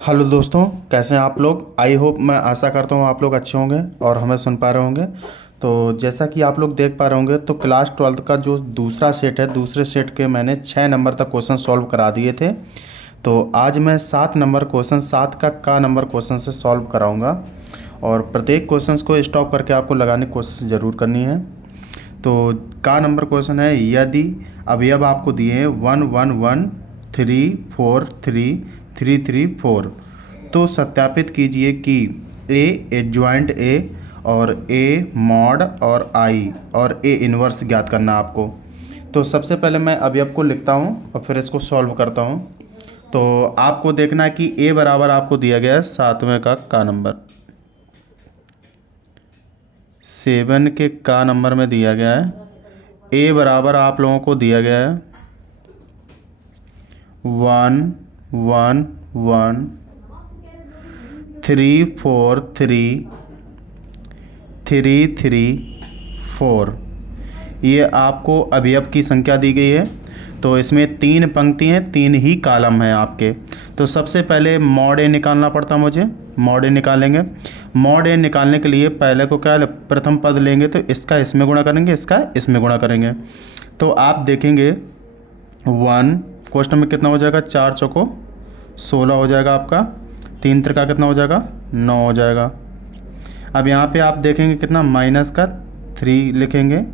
Hello दोस्तों, कैसे हैं आप लोग। आई होप, मैं आशा करता हूँ आप लोग अच्छे होंगे और हमें सुन पा रहे होंगे। तो जैसा कि आप लोग देख पा रहे होंगे, तो क्लास ट्वेल्थ का जो दूसरा सेट है, दूसरे सेट के मैंने 6 नंबर तक क्वेश्चन सॉल्व करा दिए थे। तो आज मैं 7 नंबर क्वेश्चन, 7 का नंबर क्वेश्चन से सॉल्व कराऊंगा। और प्रत्येक क्वेश्चन को स्टॉप करके आपको लगाने की कोशिश ज़रूर करनी है। तो का नंबर क्वेश्चन है, यदि अवयव आपको दिए हैं 1 1 1 3 4 3 3 3 4, तो सत्यापित कीजिए कि ए एडजॉइंट ए और ए मॉड और आई और ए इन्वर्स ज्ञात करना आपको। तो सबसे पहले मैं अवयव को लिखता हूँ और फिर इसको सॉल्व करता हूँ। तो आपको देखना है कि ए बराबर आपको दिया गया है 7वें का नंबर, 7 के का नंबर में दिया गया है। ए बराबर आप लोगों को दिया गया है 1 1 1 3 4 3 3 4। ये आपको अवयव की संख्या दी गई है। तो इसमें 3 पंक्ति हैं, 3 ही कॉलम हैं आपके। तो सबसे पहले मॉड ए निकालना पड़ता मुझे। मॉड ए निकालेंगे। मॉड ए निकालने के लिए पहले को क्या प्रथम पद लेंगे, तो इसका इसमें गुणा करेंगे, इसका इसमें गुणा करेंगे। तो आप देखेंगे 1 में कितना हो जाएगा, 4 चौको 16 हो जाएगा आपका। 3 त्रिका कितना हो जाएगा, 9 हो जाएगा। अब यहाँ पे आप देखेंगे कितना, -3 लिखेंगे।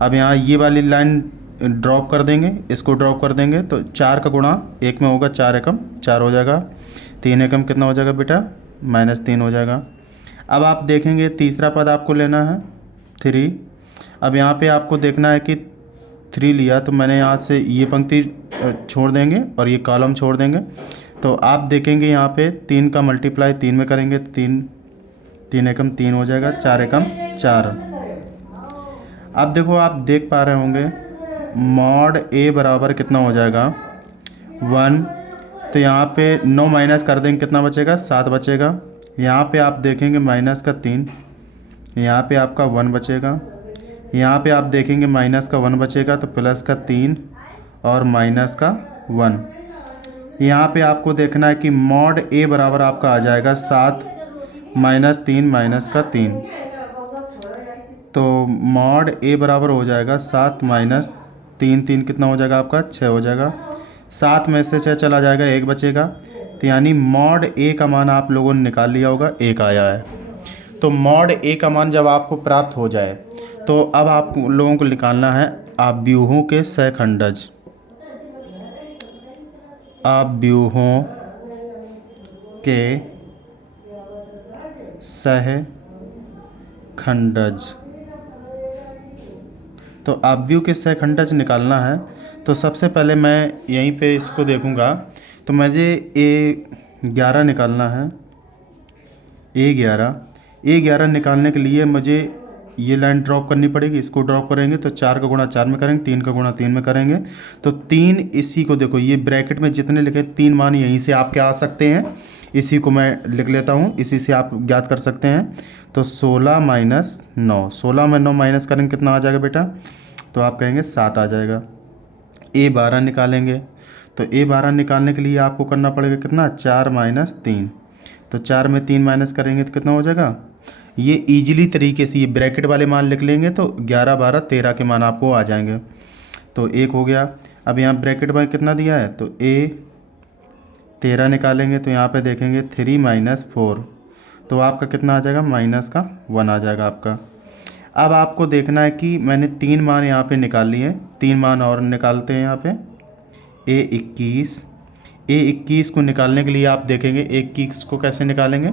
अब यहाँ ये वाली लाइन ड्रॉप कर देंगे, इसको ड्रॉप कर देंगे। तो 4 का गुणा 1 में होगा, 4 एकम 4 हो जाएगा। 3 एकम कितना हो जाएगा बेटा, -3 हो जाएगा। अब आप देखेंगे तीसरा पद आपको लेना है 3। अब यहाँ पे आपको देखना है कि 3 लिया, तो मैंने यहाँ से ये पंक्ति छोड़ देंगे और ये कॉलम छोड़ देंगे। तो आप देखेंगे यहाँ पे 3 का मल्टीप्लाई 3 में करेंगे, 3 एकम 3 हो जाएगा, 4 एकम 4। अब देखो, आप देख पा रहे होंगे मॉड ए बराबर कितना हो जाएगा 1। तो यहाँ पे 9 माइनस कर देंगे, कितना बचेगा, 7 बचेगा। यहाँ पे आप देखेंगे -3, यहाँ पे आपका 1 बचेगा। यहाँ पे आप देखेंगे -1 बचेगा, तो +3 और -1। यहाँ पे आपको देखना है कि मॉड ए बराबर आपका आ जाएगा 7 -3 तो मॉड ए बराबर हो जाएगा 7 -3, 3 कितना हो जाएगा आपका, 6 हो जाएगा। 7 में से 6 चला जाएगा, 1 बचेगा। तो यानी मॉड ए का मान आप लोगों ने निकाल लिया होगा, 1 आया है। तो मॉड ए का मान जब आपको प्राप्त हो जाए, तो अब आप लोगों को निकालना है आव्यूहों के सहखंडज। आव्यूहों के सहखंडज। तो आव्यूह के सहखंडज निकालना है। तो सबसे पहले मैं यहीं पे इसको देखूंगा। तो मुझे A11 निकालना है। A11 निकालने के लिए मुझे ये लाइन ड्रॉप करनी पड़ेगी, इसको ड्रॉप करेंगे तो 4 का गुणा 4 में करेंगे, 3 का गुणा 3 में करेंगे। तो 3, इसी को देखो, ये ब्रैकेट में जितने लिखे 3 मान यहीं से आपके आ सकते हैं। इसी को मैं लिख लेता हूँ, इसी से आप ज्ञात कर सकते हैं। तो 16 - 9, 16 में 9 माइनस करेंगे, कितना आ जाएगा बेटा, तो आप कहेंगे 7 आ जाएगा। A12 निकालेंगे। तो A12 निकालने के लिए आपको करना पड़ेगा कितना, 4 - 3। तो 4 में 3 माइनस करेंगे तो कितना हो जाएगा। ये इजीली तरीके से ये ब्रैकेट वाले मान लिख लेंगे, तो 11 12 13 के मान आपको आ जाएंगे। तो 1 हो गया। अब यहाँ ब्रैकेट में कितना दिया है, तो A13 निकालेंगे। तो यहाँ पे देखेंगे 3 - 4, तो आपका कितना आ जाएगा, -1 आ जाएगा आपका। अब आपको देखना है कि मैंने 3 मान यहाँ पे निकाल लिए हैं, 3 मान और निकालते हैं यहाँ पे। A21 को निकालने के लिए आप देखेंगे A21 को कैसे निकालेंगे।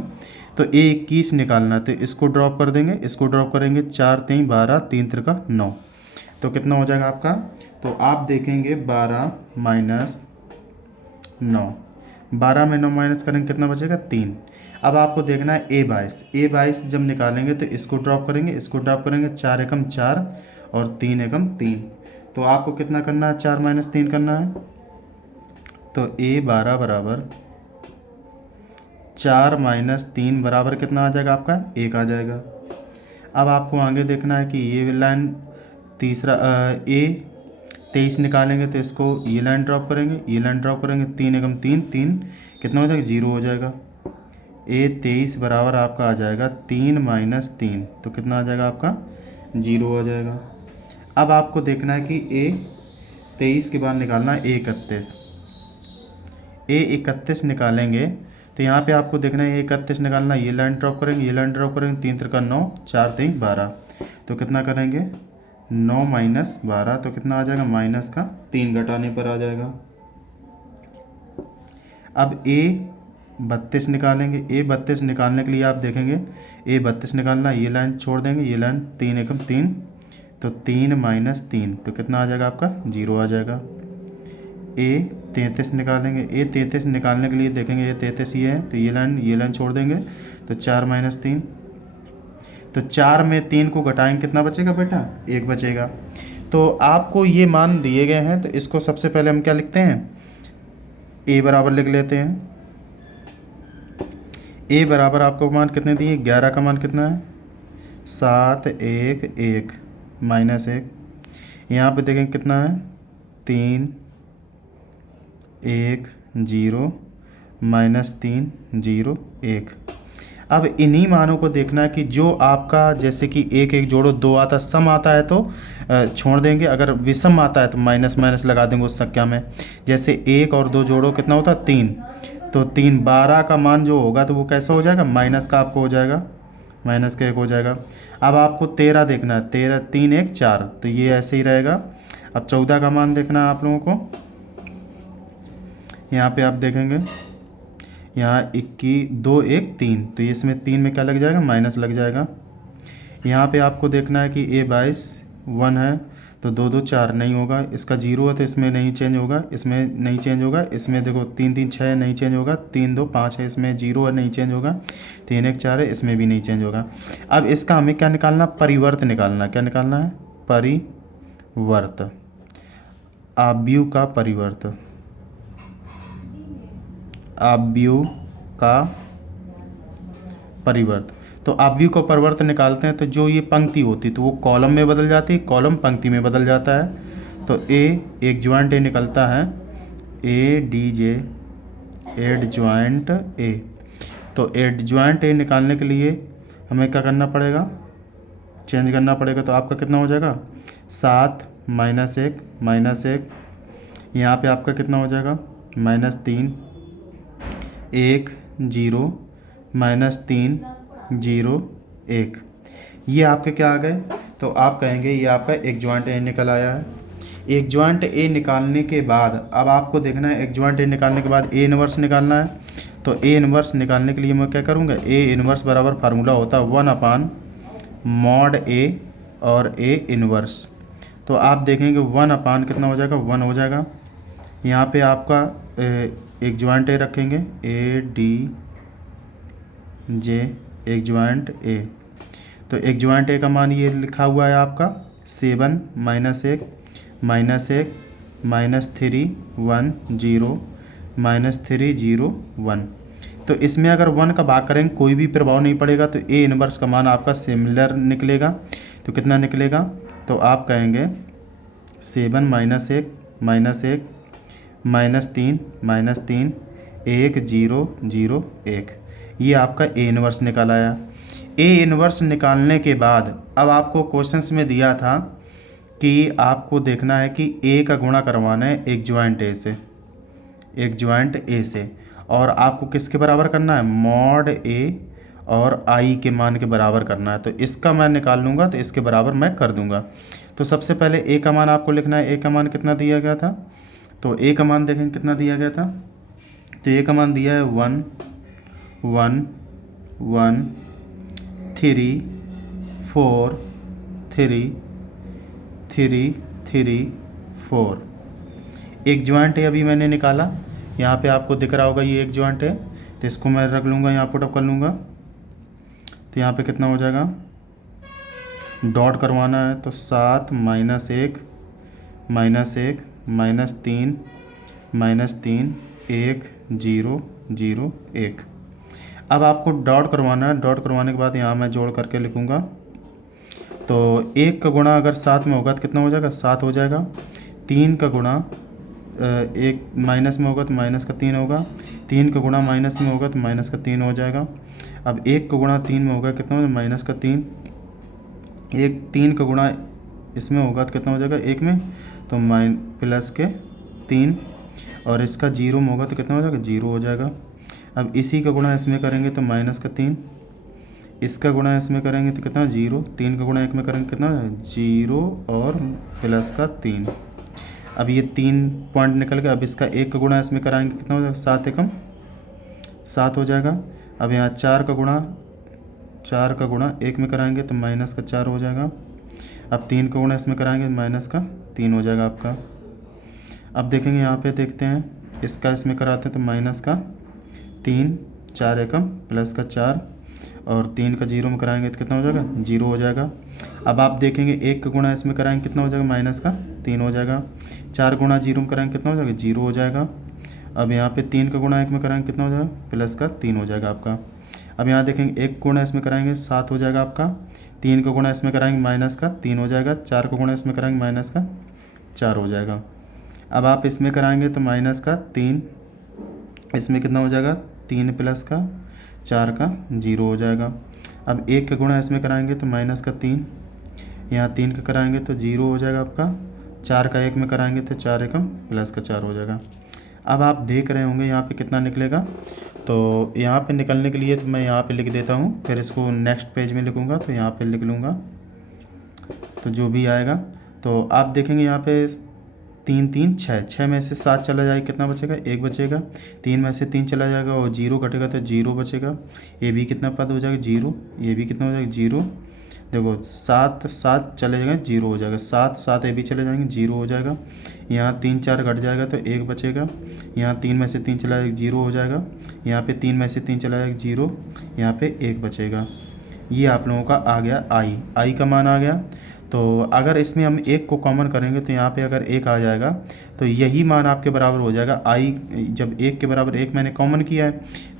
तो A21 निकालना, तो इसको ड्रॉप कर देंगे, इसको ड्रॉप करेंगे, 4 3 12, 3 त्रिका 9। तो कितना हो जाएगा आपका, तो आप देखेंगे 12 - 9, 12 में 9 माइनस करेंगे, कितना बचेगा, 3। अब आपको देखना है A22 जब निकालेंगे तो इसको ड्रॉप करेंगे, इसको ड्रॉप करेंगे, 4 एकम 4 और 3 एकम 3। तो आपको कितना करना है, 4 - 3 करना है। तो A12 बराबर 4 - 3 बराबर कितना आ जाएगा आपका, 1 आ जाएगा। अब आपको आगे देखना है कि ये लाइन तीसरा A23 निकालेंगे, तो इसको ये लाइन ड्रॉप करेंगे, ये लाइन ड्रॉप करेंगे, 3 एकम 3 3, कितना हो जाएगा, 0 हो जाएगा। A23 बराबर आपका आ जाएगा 3 माइनस 3, तो कितना आ जाएगा आपका, 0 हो जाएगा। अब आपको देखना है कि A23 के बाद निकालना है A31। A31 निकालेंगे तो यहाँ पे आपको देखना है A31 निकालना, ये लाइन ड्रॉप करेंगे, ये लाइन ड्रॉप करेंगे, 3 त्रिका 9, 4 3 12, तो कितना करेंगे 9 माइनस 12, तो कितना आ जाएगा, माइनस का 3 घटाने पर आ जाएगा। अब A32 निकालेंगे। A32 निकालने के लिए आप देखेंगे A32 निकालना, ये लाइन छोड़ देंगे, ये लाइन 3 एकम 3, तो 3 माइनस 3, तो कितना आ जाएगा आपका, 0 आ जाएगा। A33 निकालेंगे। A33 निकालने के लिए देखेंगे ये 33 ये है, तो ये लाइन छोड़ देंगे, तो 4 माइनस 3, तो 4 में 3 को घटाएंगे, कितना बचेगा बेटा, 1 बचेगा। तो आपको ये मान दिए गए हैं, तो इसको सबसे पहले हम क्या लिखते हैं, A बराबर लिख लेते हैं। A बराबर आपको मान कितने दिए, 11 का मान कितना है, 7 1 1 माइनस 1, यहाँ पे देखें कितना है, 3 1 0 माइनस 3 0 1। अब इन्हीं मानों को देखना है कि जो आपका जैसे कि 1 1 जोड़ो 2 आता, सम आता है तो छोड़ देंगे, अगर विषम आता है तो माइनस माइनस लगा देंगे उस संख्या में। जैसे 1 और 2 जोड़ो कितना होता है, 3, तो 3 12 का मान जो होगा तो वो कैसा हो जाएगा, माइनस का आपको हो जाएगा, माइनस का 1 हो जाएगा। अब आपको 13 देखना है, 13 3 1 4, तो ये ऐसे ही रहेगा। अब 14 का मान देखना है आप लोगों को, यहाँ पे आप देखेंगे यहाँ 21 2 1 3, तो इसमें 3 में क्या लग जाएगा, माइनस लग जाएगा। यहाँ पे आपको देखना है कि A22 1 है, तो 2 2 4 नहीं होगा, इसका 0 है तो इसमें नहीं चेंज होगा, इसमें नहीं चेंज होगा, इसमें देखो 3 3 6 नहीं चेंज होगा, 3 2 5 है, इसमें 0 है नहीं चेंज होगा, 3 1 4 है, इसमें भी नहीं चेंज होगा। अब इसका हमें क्या निकालना, परिवर्त निकालना, क्या निकालना है, परिवर्त, आव्यूह का परिवर्त, आव्यूह का परिवर्त। तो आव्यूह का परिवर्त निकालते हैं, तो जो ये पंक्ति होती तो वो कॉलम में बदल जाती है, कॉलम पंक्ति में बदल जाता है। तो एक ज्वाइंट ए निकलता है, ADJ एडज्वाइंट ए। तो एडज्वाइंट ए निकालने के लिए हमें क्या करना पड़ेगा, चेंज करना पड़ेगा, तो आपका कितना हो जाएगा, 7 माइनस 1, यहाँ पे आपका कितना हो जाएगा, -3 1 0 -3 0 1, ये आपके क्या आ गए, तो आप कहेंगे ये आपका एक ज्वाइंट ए निकल आया है। एक ज्वाइंट ए निकालने के बाद अब आपको देखना है, एक ज्वाइंट ए निकालने के बाद ए इनवर्स निकालना है। तो ए इनवर्स निकालने के लिए मैं क्या करूँगा, ए इनवर्स बराबर फार्मूला होता है 1/mod ए और ए इनवर्स। तो आप देखेंगे 1/ कितना हो जाएगा, 1 हो जाएगा। यहाँ पे आपका एक ज्वाइंट ए रखेंगे, ADJ एक ज्वाइंट ए। तो एक ज्वाइंट ए का मान ये लिखा हुआ है आपका 7 -1 -3 1 0 -3 0 1। तो इसमें अगर 1 का भाग करेंगे कोई भी प्रभाव नहीं पड़ेगा, तो ए इनवर्स का मान आपका सिमिलर निकलेगा। तो कितना निकलेगा, तो आप कहेंगे 7 -1 -3 1 0 0 1, ये आपका ए इनवर्स निकाल आया। ए इनवर्स निकालने के बाद अब आपको क्वेश्चंस में दिया था कि आपको देखना है कि ए का गुणा करवाना है एक ज्वाइंट ए से, एक ज्वाइंट ए से, और आपको किसके बराबर करना है, मॉड ए और आई के मान के बराबर करना है। तो इसका मैं निकाल लूँगा, तो इसके बराबर मैं कर दूँगा। तो सबसे पहले ए का मान आपको लिखना है, ए का मान कितना दिया गया था, तो ए का मान देखें कितना दिया गया था, तो ए का मान दिया है 1 1 1 3 4 3 3 3 4। एक ज्वाइंट है अभी मैंने निकाला, यहाँ पे आपको दिख रहा होगा ये एक ज्वाइंट है, तो इसको मैं रख लूँगा, यहाँ पुटअप कर लूँगा। तो यहाँ पे कितना हो जाएगा, डॉट करवाना है, तो 7 -1 -3 1 0 0 1। अब आपको डॉट करवाना है, डॉट करवाने के बाद यहाँ मैं जोड़ करके लिखूँगा। तो 1 का गुणा अगर 7 में होगा तो कितना हो जाएगा, 7 हो जाएगा। 3 का गुणा एक माइनस में होगा तो माइनस का 3 होगा, 3 का गुणा माइनस में होगा तो माइनस का 3 हो जाएगा। अब 1 का गुणा 3 में होगा कितना होगा, माइनस का 3। एक 3 का गुणा इसमें होगा तो कितना हो जाएगा 1 में, तो प्लस के 3, और इसका 0 में होगा तो कितना हो जाएगा 0 हो जाएगा। अब इसी का गुणा इसमें करेंगे तो माइनस का 3, इसका गुणा इसमें करेंगे तो कितना 0, 3 का गुणा 1 में करेंगे कितना 0 और प्लस का 3। अब ये 3 पॉइंट निकल गया। अब इसका 1 का गुणा इसमें कराएंगे कितना हो जाएगा 7 एकम 7 हो जाएगा। अब यहाँ 4 का गुणा 1 में कराएंगे तो माइनस का 4 हो जाएगा। अब 3 का गुणा इसमें कराएंगे तो माइनस का 3 हो जाएगा आपका। अब देखेंगे यहाँ पे देखते हैं, इसका इसमें कराते हैं तो माइनस का 3, 4 एकम प्लस का 4, और 3 का 0 में कराएंगे तो कितना हो जाएगा 0 हो जाएगा। अब आप देखेंगे 1 का गुणा इसमें कराएंगे कितना हो जाएगा माइनस का 3 हो जाएगा। 4 गुणा 0 में कराएंगे कितना हो जाएगा 0 हो जाएगा। अब यहाँ पे 3 का गुणा 1 में कराएंगे कितना हो जाएगा प्लस का 3 हो जाएगा आपका। अब यहाँ देखेंगे 1 गुणा इसमें कराएंगे 7 हो जाएगा आपका, 3 का गुणा इसमें कराएंगे माइनस का 3 हो जाएगा, 4 का गुणा इसमें कराएंगे माइनस का 4 हो जाएगा। अब आप इसमें कराएंगे तो माइनस का 3, इसमें कितना हो जाएगा 3 प्लस का 4 का 0 हो जाएगा। अब 1 का गुणा इसमें कराएंगे तो माइनस का 3, यहाँ 3 का कराएंगे तो 0 हो जाएगा आपका, 4 का 1 में कराएंगे तो 4 एकम प्लस का 4 हो जाएगा। अब आप देख रहे होंगे यहाँ पे कितना निकलेगा, तो यहाँ पे निकलने के लिए तो मैं यहाँ पे लिख देता हूँ, फिर इसको नेक्स्ट पेज में लिखूँगा तो यहाँ पे लिख लूँगा, तो जो भी आएगा। तो आप देखेंगे यहाँ पे 3 3 6, 6 में से 7 चला जाएगा कितना बचेगा 1 बचेगा, 3 में से 3 चला जाएगा और 0 कटेगा तो 0 बचेगा। ये भी कितना पद हो जाएगा 0, ये भी कितना हो जाएगा 0। देखो 7 7 चले जाएंगे 0 हो जाएगा, 7 7 ये भी चले जाएंगे 0 हो जाएगा। यहाँ 3 4 घट जाएगा तो 1 बचेगा, यहाँ 3 में से 3 चला जाएगा 0 हो जाएगा, यहाँ पे 3 में से 3 चला जाएगा 0, यहाँ पे 1 बचेगा। ये आप लोगों का आ गया आई का मान आ गया। तो अगर इसमें हम 1 को कॉमन करेंगे तो यहाँ पे अगर 1 आ जाएगा तो यही मान आपके बराबर हो जाएगा आई। जब 1 के बराबर 1 मैंने कॉमन किया है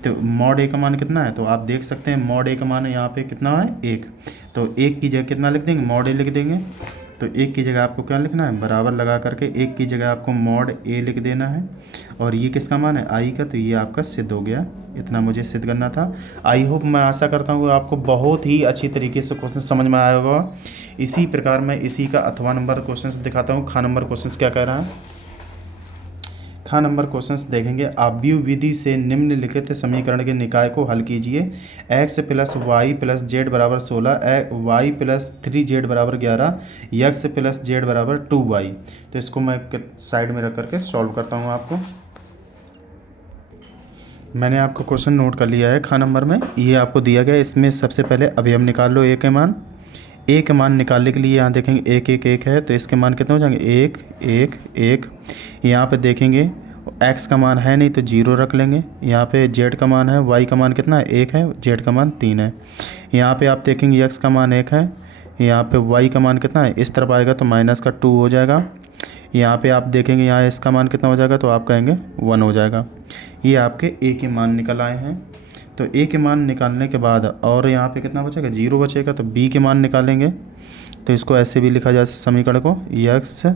तो मॉड ए का मान कितना है, तो आप देख सकते हैं मॉड ए का मान यहाँ पे कितना है 1। तो 1 की जगह कितना लिख देंगे मॉड ए लिख देंगे। तो 1 की जगह आपको क्या लिखना है बराबर लगा करके 1 की जगह आपको मॉड ए लिख देना है, और ये किसका मान है आई का, तो ये आपका सिद्ध हो गया। इतना मुझे सिद्ध करना था। आई होप, मैं आशा करता हूँ कि आपको बहुत ही अच्छी तरीके से क्वेश्चन समझ में आया होगा। इसी प्रकार मैं इसी का अथवा नंबर क्वेश्चन दिखाता हूँ। खा नंबर क्वेश्चन क्या कह रहा है, खा नंबर क्वेश्चंस देखेंगे। आव्यूह विधि से निम्नलिखित समीकरण के निकाय को हल कीजिए। x plus y plus z बराबर 16, वाई प्लस 3z बराबर 11, x प्लस जेड बराबर 2y। तो इसको मैं साइड में रख करके सॉल्व करता हूँ। आपको मैंने आपको क्वेश्चन नोट कर लिया है। खा नंबर में ये आपको दिया गया, इसमें सबसे पहले अभी हम निकाल लो a के मान। a के मान निकालने के लिए यहाँ देखेंगे 1 1 1 है, तो इसके मान कितने हो जाएंगे 1 1 1। यहाँ पे देखेंगे x का मान है नहीं तो 0 रख लेंगे। यहाँ पे z का मान है, y का मान कितना है 1 है, z का मान 3 है। यहाँ पे आप देखेंगे x का मान 1 है, यहाँ पे y का मान कितना है, इस तरफ आएगा तो माइनस का 2 हो जाएगा। यहाँ पे आप देखेंगे यहाँ इसका मान कितना हो जाएगा, तो आप कहेंगे 1 हो जाएगा। ये आपके a के मान निकल आए हैं। तो a के मान निकालने के बाद और यहाँ पे कितना बचेगा 0 बचेगा, तो b के मान निकालेंगे। तो इसको ऐसे भी लिखा जा सकता समीकरण को, x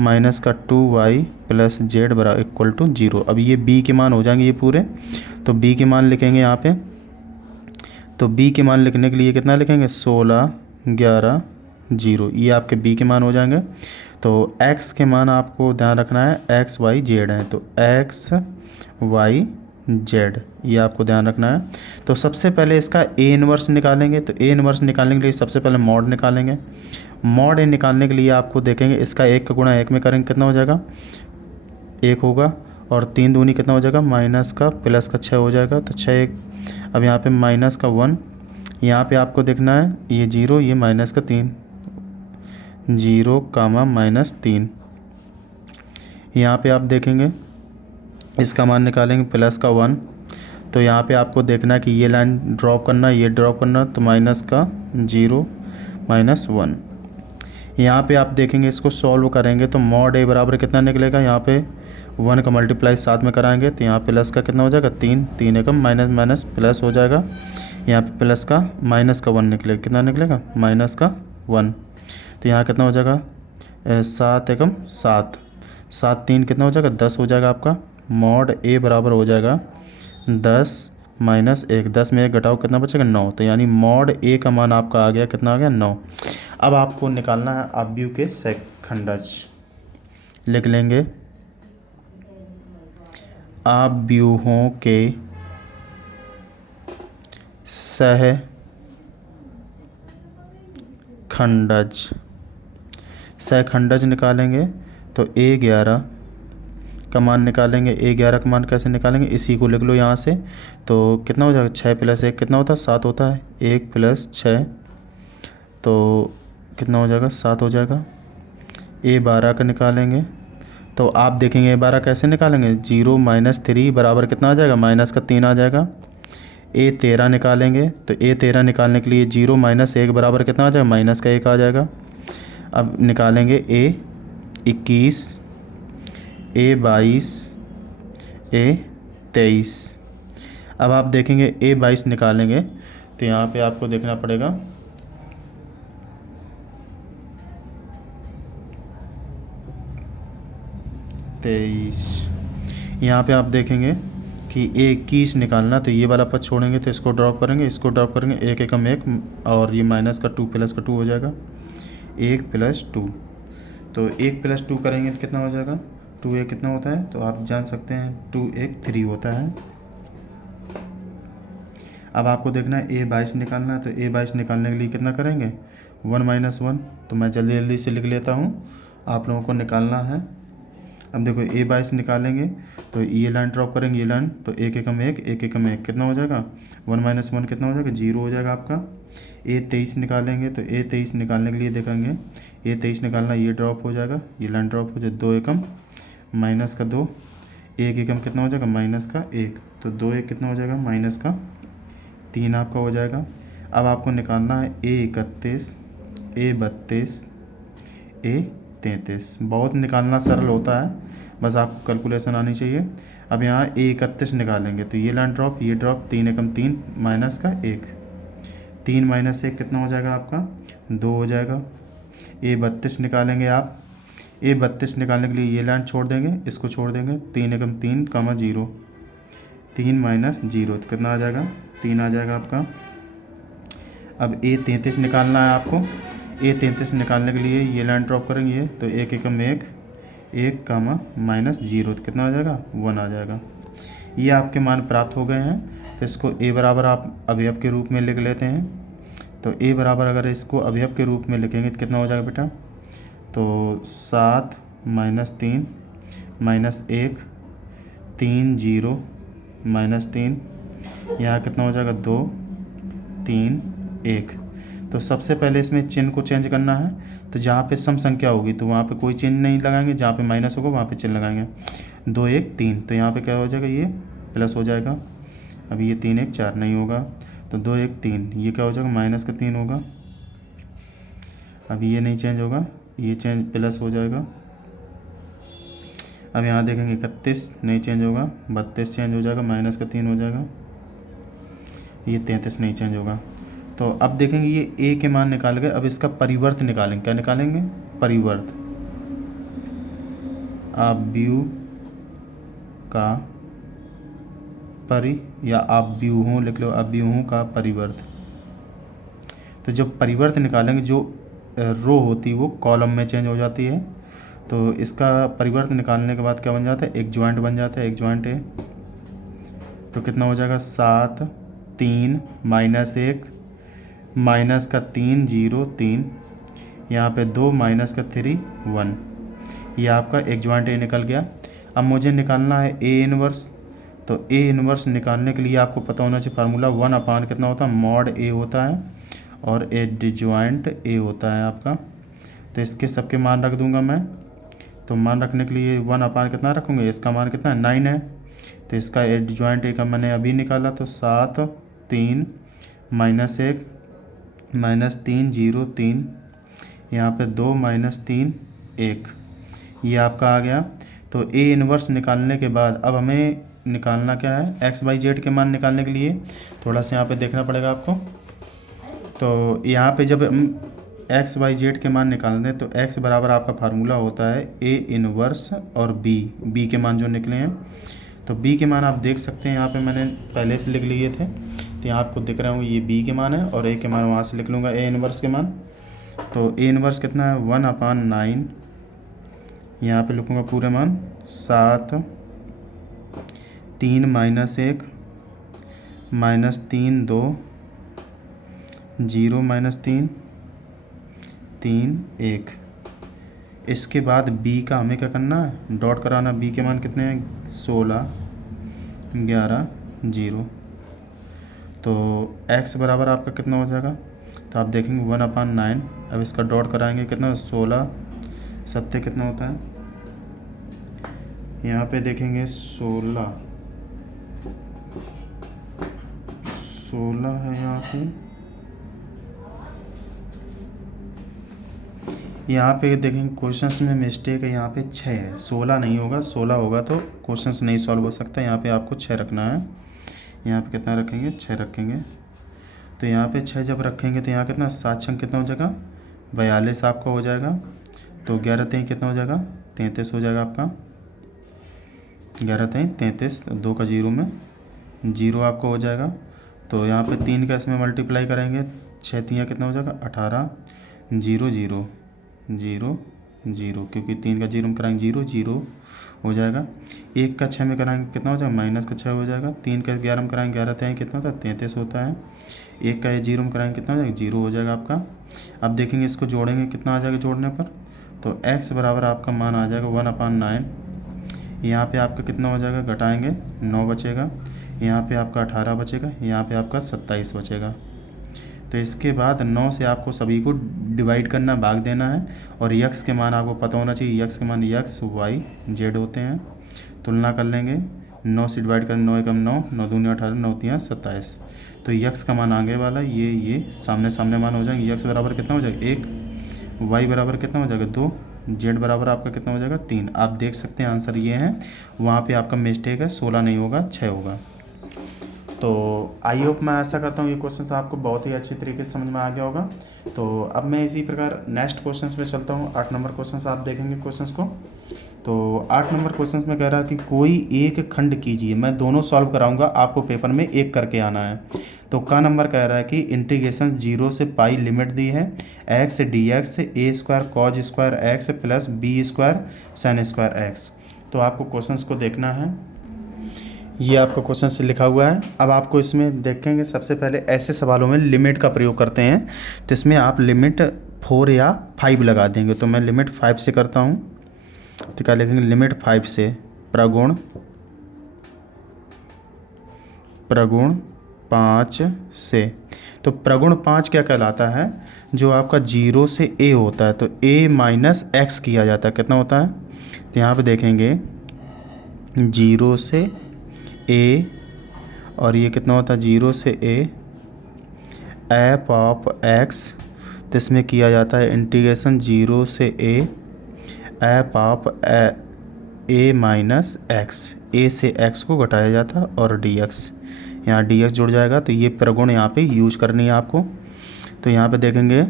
माइनस का 2y प्लस जेड बराबर इक्वल टू 0। अब ये b के मान हो जाएंगे ये पूरे, तो b के मान लिखेंगे यहाँ पे। तो b के मान लिखने के लिए कितना लिखेंगे 16 11 0, ये आपके b के मान हो जाएंगे। तो x के मान आपको ध्यान रखना है x y z है, तो x y z ये आपको ध्यान रखना है। तो सबसे पहले इसका a इनवर्स निकालेंगे। तो a इनवर्स निकालने के लिए सबसे पहले मॉड निकालेंगे। मॉड ए निकालने के लिए आपको देखेंगे इसका 1 का गुणा 1 में करेंगे कितना हो जाएगा 1 होगा, और 3 दूनी कितना हो जाएगा माइनस का प्लस का 6 हो जाएगा, तो 6 1। अब यहाँ पे माइनस का 1, यहाँ पे आपको देखना है ये 0 ये माइनस का 3, 0 कामा माइनस 3। यहाँ पे आप देखेंगे इसका मान निकालेंगे प्लस का 1। तो यहाँ पे आपको देखना है कि ये लाइन ड्रॉप करना ये ड्रॉप करना, तो माइनस का 0 माइनस 1। यहाँ पे आप देखेंगे इसको सॉल्व करेंगे तो मॉड ए बराबर कितना निकलेगा, यहाँ पे 1 का मल्टीप्लाई साथ में कराएंगे तो यहाँ प्लस का कितना हो जाएगा 3 3 एकम माइनस माइनस प्लस हो जाएगा। यहाँ पे प्लस का माइनस का 1 निकलेगा, कितना निकलेगा माइनस का 1। तो यहाँ कितना हो जाएगा 7 एकम 7, 7 3 कितना हो जाएगा 10 हो जाएगा आपका। मॉड ए बराबर हो जाएगा 10 माइनस 1, 10 में 1 घटाओ कितना बचेगा 9। तो यानी मॉड ए का मान आपका आ गया कितना आ गया 9। अब आपको निकालना है अपव्यू के सेकंडज। लिख लेंगे अपव्यूहों के सहखंडज। सहखंडज निकालेंगे तो A11 का मान निकालेंगे। A11 का मान कैसे निकालेंगे, इसी को लिख लो यहाँ से। तो कितना हो जाएगा 6 + 1 कितना होता है 7 होता है। 1 + 6 तो कितना हो जाएगा 7 हो जाएगा। A12 का निकालेंगे तो आप देखेंगे A12 कैसे निकालेंगे, 0 - 3 बराबर कितना आ जाएगा -3 आ जाएगा। A13 निकालेंगे तो A13 निकालने के लिए 0 - 1 बराबर कितना आ जाएगा -1 आ जाएगा। अब निकालेंगे A21 A22 A23। अब आप देखेंगे A22 निकालेंगे तो यहाँ पे आपको देखना पड़ेगा 23। यहाँ पे आप देखेंगे कि A21 निकालना, तो ये वाला पद छोड़ेंगे तो इसको ड्रॉप करेंगे, इसको ड्रॉप करेंगे, 1 एकम 1 और ये माइनस का 2 प्लस का 2 हो जाएगा 1 + 2। तो 1 + 2 करेंगे तो कितना हो जाएगा 2 1 कितना होता है, तो आप जान सकते हैं 2 1 3 होता है। अब आपको देखना है A22 निकालना है, तो A22 निकालने के लिए कितना करेंगे 1 - 1। तो मैं जल्दी जल्दी से लिख लेता हूँ, आप लोगों को निकालना है। अब देखो A22 निकालेंगे तो ये लाइन ड्रॉप करेंगे, ये लाइन, तो 1 एकम 1 1 एकम 1 कितना हो जाएगा 1 - 1 कितना हो जाएगा 0 हो जाएगा आपका। A23 निकालेंगे तो A23 निकालने के लिए देखेंगे A23 निकालना, ये ड्रॉप हो जाएगा, ये लाइन ड्रॉप हो जाए 2 एकम माइनस का 2, 1 एकम कितना हो जाएगा -1, तो 2 1 कितना हो जाएगा -3 आपका हो जाएगा। अब आपको निकालना है A31 A32 A33। बहुत निकालना सरल होता है, बस आपको कैलकुलेशन आनी चाहिए। अब यहाँ A31 निकालेंगे तो ये लाइन ड्रॉप, ये ड्रॉप, 3 एकम 3 माइनस का 1, 3 - 1 कितना हो जाएगा आपका 2 हो जाएगा। A32 निकालेंगे आप, A32 निकालने के लिए ये लाइन छोड़ देंगे, इसको छोड़ देंगे, 3 एकम 3 0, 3 - 0 तो कितना आ जाएगा 3 आ जाएगा आपका। अब A33 निकालना है आपको, A33 निकालने के लिए ये लाइन ड्रॉप करेंगे, तो 1 एकम 1 1 -0 तो कितना आ जाएगा 1 आ जाएगा। ये आपके मान प्राप्त हो गए हैं। तो इसको A बराबर आप अवयव के रूप में लिख लेते हैं। तो A बराबर अगर इसको अवयव के रूप में लिखेंगे तो कितना हो जाएगा बेटा, तो 7 - 3 -1 3 0 -3, यहाँ कितना हो जाएगा 2 3 1। तो सबसे पहले इसमें चिन्ह को चेंज करना है, तो जहाँ पे सम संख्या होगी तो वहाँ पे कोई चिन्ह नहीं लगाएंगे, जहाँ पे माइनस होगा वहाँ पे चिन्ह लगाएंगे। 2 1 3, तो यहाँ पे क्या हो जाएगा ये प्लस हो जाएगा। अब ये 3 1 4 नहीं होगा, तो 2 1 3, ये क्या हो जाएगा -3 होगा। अब ये नहीं चेंज होगा, ये चेंज प्लस हो जाएगा। अब यहाँ देखेंगे 31 नहीं चेंज होगा, 32 चेंज हो जाएगा, -3 हो जाएगा। ये 33 नहीं चेंज होगा। तो अब देखेंगे ये A के मान निकाल गए। अब इसका परिवर्त निकालेंगे, क्या निकालेंगे परिवर्त, अपव्यू का या अपव्यूहों लिख लो, अपव्यूहों का परिवर्त। तो जब परिवर्त निकालेंगे जो रो होती है वो कॉलम में चेंज हो जाती है। तो इसका परिवर्त निकालने के बाद क्या बन जाता है, एक जॉइंट बन जाता है, एक जॉइंट है। तो कितना हो जाएगा 7 3 -1 -3 0 3, यहाँ पे 2 -3 1, ये आपका एक जॉइंट ए निकल गया। अब मुझे निकालना है A इनवर्स। तो A इनवर्स निकालने के लिए आपको पता होना चाहिए फार्मूला 1/, कितना होता है मॉड A होता है और ए डिजॉइंट A होता है आपका। तो इसके सबके मान रख दूंगा मैं। तो मान रखने के लिए 1/, कितना रखूँगे, इसका मान कितना है 9 है। तो इसका ए डिजॉइंट A का मैंने अभी निकाला, तो 7 3 -1 -3 0 3, यहाँ पे 2 -3 1, ये आपका आ गया। तो A इनवर्स निकालने के बाद अब हमें निकालना क्या है, x y z के मान निकालने के लिए थोड़ा सा यहाँ पे देखना पड़ेगा आपको। तो यहाँ पे जब हम एक्स वाई जेड के मान निकालने हैं। तो एक्स बराबर आपका फार्मूला होता है ए इनवर्स और बी के मान जो निकले हैं। तो बी के मान आप देख सकते हैं, यहाँ पे मैंने पहले से लिख लिए थे, तो यहाँ आपको दिख रहे होंगे ये बी के मान है, और ए के मान वहाँ से लिख लूँगा ए इनवर्स के मान। तो ए इनवर्स कितना है 1/9, यहाँ पे लिखूँगा पूरे मान 7, 3 - 1 -3 2, 0 -3 3 1। इसके बाद बी का हमें क्या करना है, डॉट कराना। बी के मान कितने हैं 16, 11 0। तो x बराबर आपका कितना हो जाएगा, तो आप देखेंगे 1/9। अब इसका डॉट कराएंगे, कितना 16 7 कितना होता है, यहाँ पे देखेंगे 16 है यहाँ पे देखेंगे क्वेश्चंस में मिस्टेक है, यहाँ पे 6 है, 16 नहीं होगा, 16 होगा तो क्वेश्चंस नहीं सॉल्व हो सकता। यहाँ पे आपको 6 रखना है। यहाँ पे कितना रखेंगे 6 रखेंगे। तो यहाँ पे 6 जब रखेंगे तो यहाँ कितना 7 छंग कितना हो जाएगा 42 आपका हो जाएगा। तो 11 3 कितना हो जाएगा 33 हो जाएगा आपका। 11 3 33, 2 का 0 में 0 आपको हो जाएगा। तो यहाँ पे 3 का इसमें मल्टीप्लाई करेंगे, 6 3 कितना हो जाएगा 18, 0 0 0 0, क्योंकि 3 का 0 में कराएंगे 0 0 हो जाएगा। 1 का 6 में कराएंगे कितना हो जाएगा माइनस का 6 हो जाएगा। 3 का 11 में कराएंगे 11 3 कितना होता है 33 होता है। 1 का 0 में कराएंगे कितना हो जाएगा 0 हो जाएगा आपका। अब देखेंगे इसको जोड़ेंगे कितना आ जाएगा जोड़ने पर, तो x बराबर आपका मान आ जाएगा 1/9। यहाँ पे आपका कितना हो जाएगा, घटाएंगे 9 बचेगा, यहाँ पे आपका 18 बचेगा, यहाँ पे आपका 27 बचेगा। तो इसके बाद 9 से आपको सभी को डिवाइड करना, भाग देना है, और यक्स के मान आपको पता होना चाहिए। यक्स के मान यक्स वाई जेड होते हैं। तुलना कर लेंगे, 9 से डिवाइड करें 9 एकम 9, 9 दूनी 18, 9 तियाँ 27। तो यक्स का मान आगे वाला ये सामने सामने मान हो जाएंगे। यक्स बराबर कितना हो जाएगा 1, वाई बराबर कितना हो जाएगा 2, जेड बराबर आपका कितना हो जाएगा 3। आप देख सकते हैं आंसर ये है, वहाँ पे आपका मिस्टेक है, 16 नहीं होगा 6 होगा। तो आई होप मैं ऐसा करता हूँ ये क्वेश्चन आपको बहुत ही अच्छी तरीके से समझ में आ गया होगा। तो अब मैं इसी प्रकार नेक्स्ट क्वेश्चन पे चलता हूँ। 8 नंबर क्वेश्चन आप देखेंगे क्वेश्चन को। तो 8 नंबर क्वेश्चन में कह रहा है कि कोई एक खंड कीजिए। मैं दोनों सॉल्व कराऊंगा, आपको पेपर में एक करके आना है। तो का नंबर कह रहा है कि इंटीग्रेशन 0 से पाई लिमिट दी है, x dx a² cos square x plus b² sin square x। तो आपको क्वेश्चंस को देखना है, ये आपका क्वेश्चन से लिखा हुआ है। अब आपको इसमें देखेंगे, सबसे पहले ऐसे सवालों में लिमिट का प्रयोग करते हैं, तो इसमें आप लिमिट 4 या 5 लगा देंगे। तो मैं लिमिट 5 से करता हूँ। तो क्या लिखेंगे, लिमिट 5 से प्रगुण 5 से। तो प्रगुण 5 क्या कहलाता है, जो आपका 0 से a होता है तो a माइनस एक्स किया जाता है, कितना होता है। तो यहाँ पे देखेंगे 0 से a, और ये कितना होता है 0 से a एफ ऑफ x। तो इसमें किया जाता है इंटीग्रेशन 0 से a F of a minus x, a से x को घटाया जाता है, और dx, यहाँ dx जुड़ जाएगा। तो ये प्रगुण यहाँ पे यूज करनी है आपको। तो यहाँ पे देखेंगे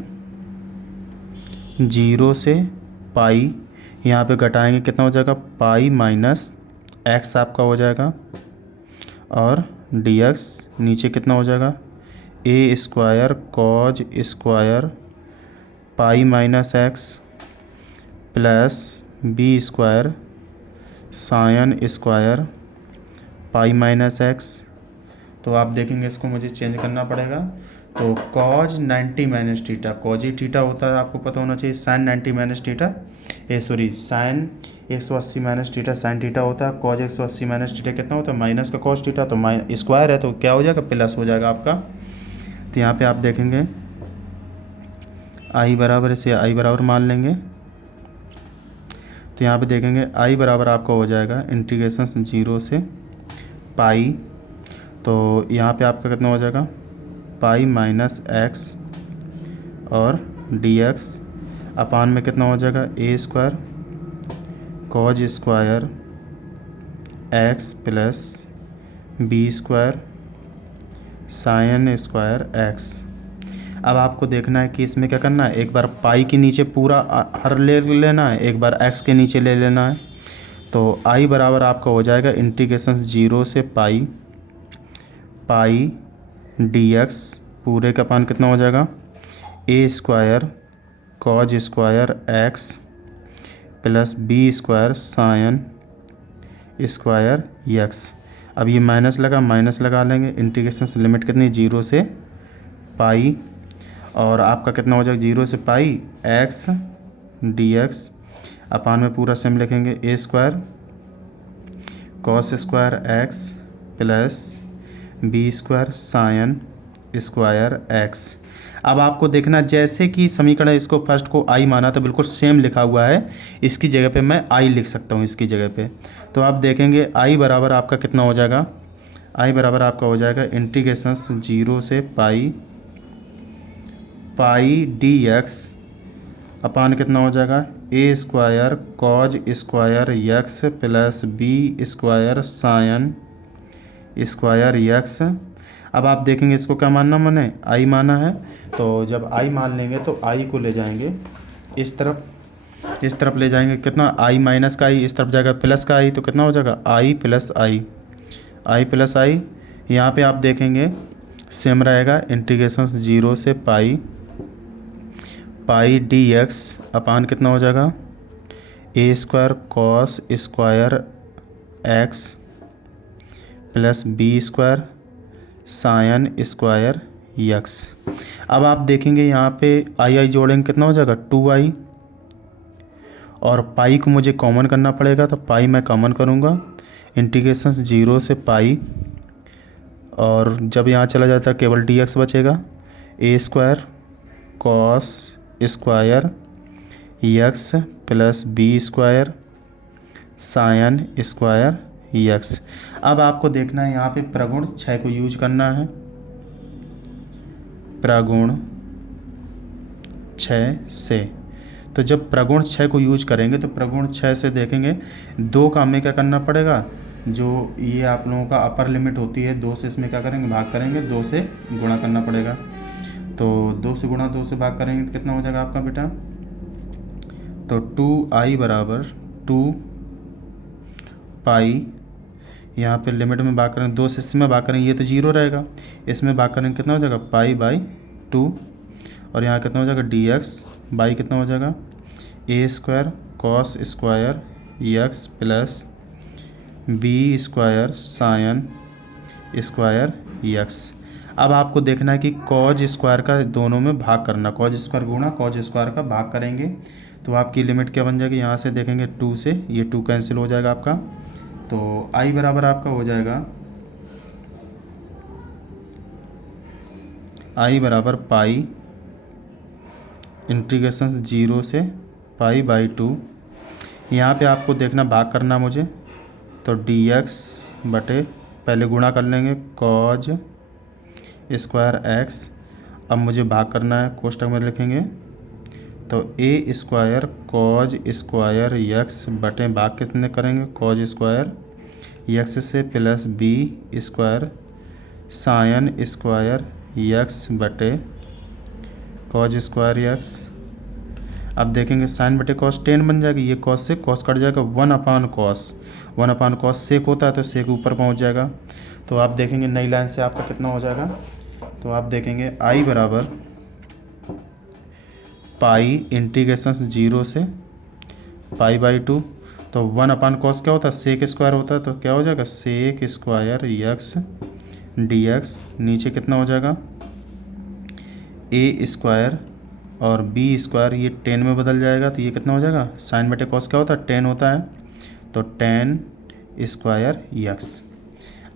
0 से पाई, यहाँ पे घटाएंगे कितना हो जाएगा पाई माइनस एक्स आपका हो जाएगा, और dx नीचे कितना हो जाएगा a² cos square pi minus x plus b² sine square pi minus x. तो आप देखेंगे इसको मुझे चेंज करना पड़ेगा। तो cos 90 माइनस थीटा, cos ही थीटा होता है, आपको पता होना चाहिए। sin 90 minus theta, sin 180 minus theta sin theta होता है। cos 180 माइनस थीटा कितना होता है माइनस का cos थीटा, तो स्क्वायर है तो क्या हो जाएगा प्लस हो जाएगा आपका। तो यहाँ पे आप देखेंगे i बराबर, इसे i बराबर मान लेंगे। तो यहाँ पे देखेंगे i बराबर आपका हो जाएगा इंटीग्रेशन 0 से पाई। तो यहाँ पे आपका कितना हो जाएगा पाई माइनस एक्स, और dx अपान में कितना हो जाएगा a² cos square x plus b² sine square x। अब आपको देखना है कि इसमें क्या करना है, एक बार पाई के नीचे पूरा हर ले लेना है, एक बार एक्स के नीचे ले लेना है। तो आई बराबर आपका हो जाएगा इंटीग्रेशन 0 से पाई पाई डी एक्स पूरे का पान कितना हो जाएगा, A square cos square X plus B square sine square x. अब ये माइनस लगा लेंगे, इंटीग्रेशन से लिमिट कितनी 0 से पाई और आपका कितना हो जाएगा 0 से pi X D X upon में पूरा सेम लिखेंगे A square cos square X plus B square sine square x. अब आपको देखना जैसे कि समीकरण इसको फर्स्ट को आई माना तो बिल्कुल सेम लिखा हुआ है, इसकी जगह पे मैं आई लिख सकता हूँ इसकी जगह पे। तो आप देखेंगे आई बराबर आपका कितना हो जाएगा, आई बराबर आपका हो जाएगा इंटीग्रेशन 0 से पाई पाई डी एक्स अपान कितना हो जाएगा A square cos square X plus B square sine square x. अब आप देखेंगे इसको क्या मानना, मैंने आई माना है, तो जब आई मान लेंगे तो आई को ले जाएंगे इस तरफ ले जाएंगे, कितना आई माइनस का आई इस तरफ जाएगा प्लस का आई, तो कितना हो जाएगा आई प्लस आई। यहाँ पे आप देखेंगे सेम रहेगा इंटीग्रेशन 0 से पाई डी एक्स अपान कितना हो जाएगा A square cos square X plus B square sine square x. अब आप देखेंगे यहाँ पे आई जोड़ेंगे कितना हो जाएगा 2i और पाई को मुझे कॉमन करना पड़ेगा, तो पाई मैं कॉमन करूँगा इंटीग्रेशन 0 से पाई और जब यहाँ चला जाता है केवल डी एक्स बचेगा A square cos square X plus B square sine square x. अब आपको देखना है यहाँ पे प्रगुण 6 को यूज करना है, प्रगुण 6 से। तो जब प्रगुण 6 को यूज करेंगे तो प्रगुण 6 से देखेंगे 2 का हमें क्या करना पड़ेगा, जो ये आप लोगों का अपर लिमिट होती है 2 से इसमें क्या करेंगे भाग करेंगे, 2 से गुणा करना पड़ेगा। तो 2 से गुणा 2 से भाग करेंगे तो कितना हो जाएगा आपका बेटा, तो 2i बराबर 2 पाई, यहाँ पे लिमिट में भाग करेंगे 2 से इसमें भाग करेंगे ये तो 0 रहेगा, इसमें भाग करेंगे कितना हो जाएगा पाई बाई 2 और यहाँ कितना हो जाएगा डी एक्स बाई कितना हो जाएगा A square cos square X plus B square sine square x. अब आपको देखना है कि कॉज स्क्वायर का दोनों में भाग करना, कॉज स्क्वायर गुणा कॉज स्क्वायर का भाग करेंगे तो आपकी लिमिट क्या बन जाएगी, यहाँ से देखेंगे 2 से ये 2 कैंसिल हो जाएगा आपका, तो आई बराबर आपका हो जाएगा आई बराबर पाई इंटीग्रेशन 0 से पाई बाई 2। यहाँ पे आपको देखना भाग करना मुझे, तो डी एक्स बटे पहले गुणा कर लेंगे कॉज स्क्वायर एक्स, अब मुझे भाग करना है कोष्टक में लिखेंगे तो A square cos square x बटे भाग कितने करेंगे कॉज स्क्वायर एक्स से plus B square sine square x बटे कॉज स्क्वायर एक्स। अब देखेंगे साइन बटे कॉस टेन बन जाएगी, ये कॉस से कॉस कट जाएगा 1 अपान कॉस सेक होता है तो सेक ऊपर पहुंच जाएगा। तो आप देखेंगे नई लाइन से आपका कितना हो जाएगा, तो आप देखेंगे आई बराबर पाई इंटीग्रेशन 0 से पाई बाई 2, तो 1 अपान कॉस क्या होता है सेक स्क्वायर होता है, तो क्या हो जाएगा sec square x D x, नीचे कितना हो जाएगा ए स्क्वायर और बी स्क्वायर ये 10 में बदल जाएगा तो ये कितना हो जाएगा साइन बटे कॉस क्या होता है 10 होता है, तो 10 स्क्वायर एक्स।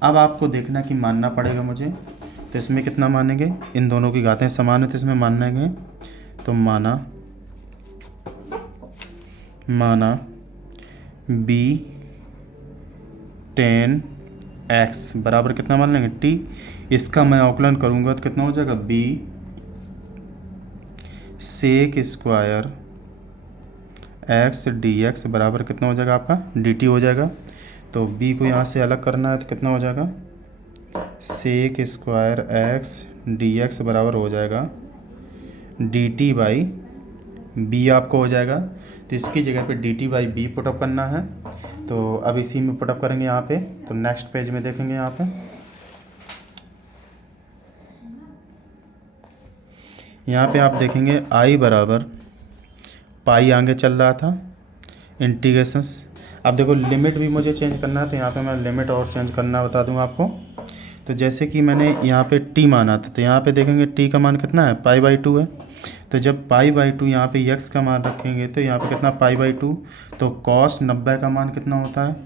अब आपको देखना कि मानना पड़ेगा मुझे, तो इसमें कितना मानेंगे, इन दोनों की घातें समान है तो इसमें मानेंगे, तो माना बी 10x बराबर कितना मान लेंगे t, इसका मैं अवकलन करूँगा तो कितना हो जाएगा b sec square x D x बराबर कितना हो जाएगा आपका dt हो जाएगा। तो b को यहाँ से अलग करना है तो कितना हो जाएगा sec square x D x बराबर हो जाएगा डी टी बाई बी आपको हो जाएगा। तो इसकी जगह पे d t by B put up करना है। तो अब इसी में पुटअप करेंगे यहाँ पे। तो नेक्स्ट पेज में देखेंगे यहाँ पे, यहाँ पे आप देखेंगे आई बराबर पाई आगे चल रहा था, इंटीग्रेशंस। अब देखो लिमिट भी मुझे चेंज करना है, तो यहाँ पे मैं लिमिट और चेंज करना बता दूँगा आपको। तो जैसे कि मैंने यहाँ पे टी माना था, तो यहाँ पे देखेंगे टी का मान कितना है, पाई बाई 2 है। तो जब पाई बाई 2 यहाँ पे यक्स का मान रखेंगे तो यहाँ पे कितना पाई बाई 2। तो कॉस 90 का मान कितना होता है,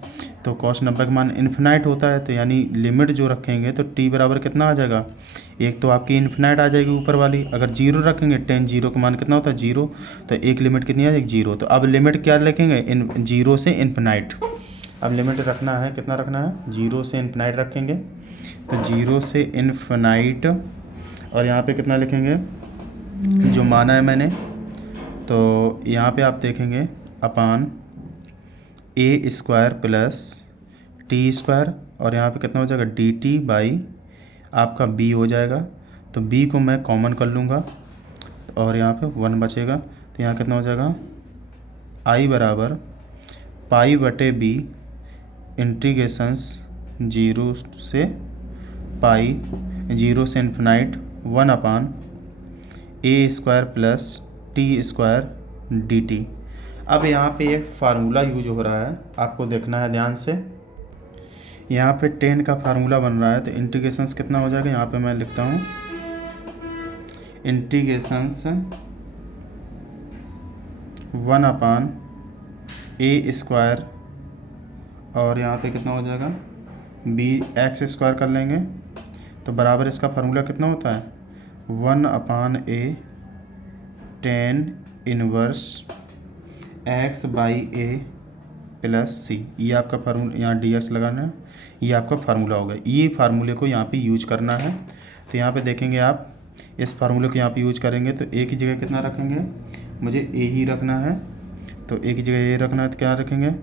तो कॉस 90 का मान इन्फिनाइट होता है। तो यानी लिमिट जो रखेंगे तो टी बराबर कितना आ जाएगा, एक तो आपकी इन्फिनाइट आ जाएगी ऊपर वाली। अगर जीरो रखेंगे टेन जीरो का मान कितना होता है, जीरो। तो एक लिमिट कितनी आ जाएगी, जीरो। तो अब लिमिट क्या रखेंगे, जीरो से इन्फिनाइट। अब लिमिट रखना है, कितना रखना है, जीरो से इन्फिनाइट रखेंगे। तो जीरो से इन्फिनाइट, और यहाँ पे कितना लिखेंगे जो माना है मैंने। तो यहाँ पे आप देखेंगे अपान A square plus T square, और यहाँ पे कितना हो जाएगा, डी टी बाई आपका बी हो जाएगा। तो बी को मैं कॉमन कर लूँगा और यहाँ पे 1 बचेगा। तो यहाँ कितना हो जाएगा, आई बराबर पाई बटे बी इंटीग्रेशंस जीरो से पाई, जीरो से infinite 1 upon A square plus T square D T. अब यहाँ पे एक फार्मूला यूज हो रहा है, आपको देखना है ध्यान से। यहाँ पे 10 का फार्मूला बन रहा है। तो इंटीग्रेशंस कितना हो जाएगा, यहाँ पे मैं लिखता हूँ इंटीग्रेशंस 1 अपान ए स्क्वायर, और यहाँ पे कितना हो जाएगा, बी एक्स स्क्वायर कर लेंगे। तो बराबर इसका फार्मूला कितना होता है, 1 upon A 10 inverse X by A plus C. ये आपका फार्मूला, यहाँ डी एक्स लगाना है, ये आपका फार्मूला होगा। ये फार्मूले को यहाँ पे यूज करना है। तो यहाँ पे देखेंगे आप, इस फार्मूले को यहाँ पे यूज करेंगे तो ए की जगह कितना रखेंगे, मुझे ए ही रखना है। तो ए की जगह ए रखना है तो क्या रखेंगे,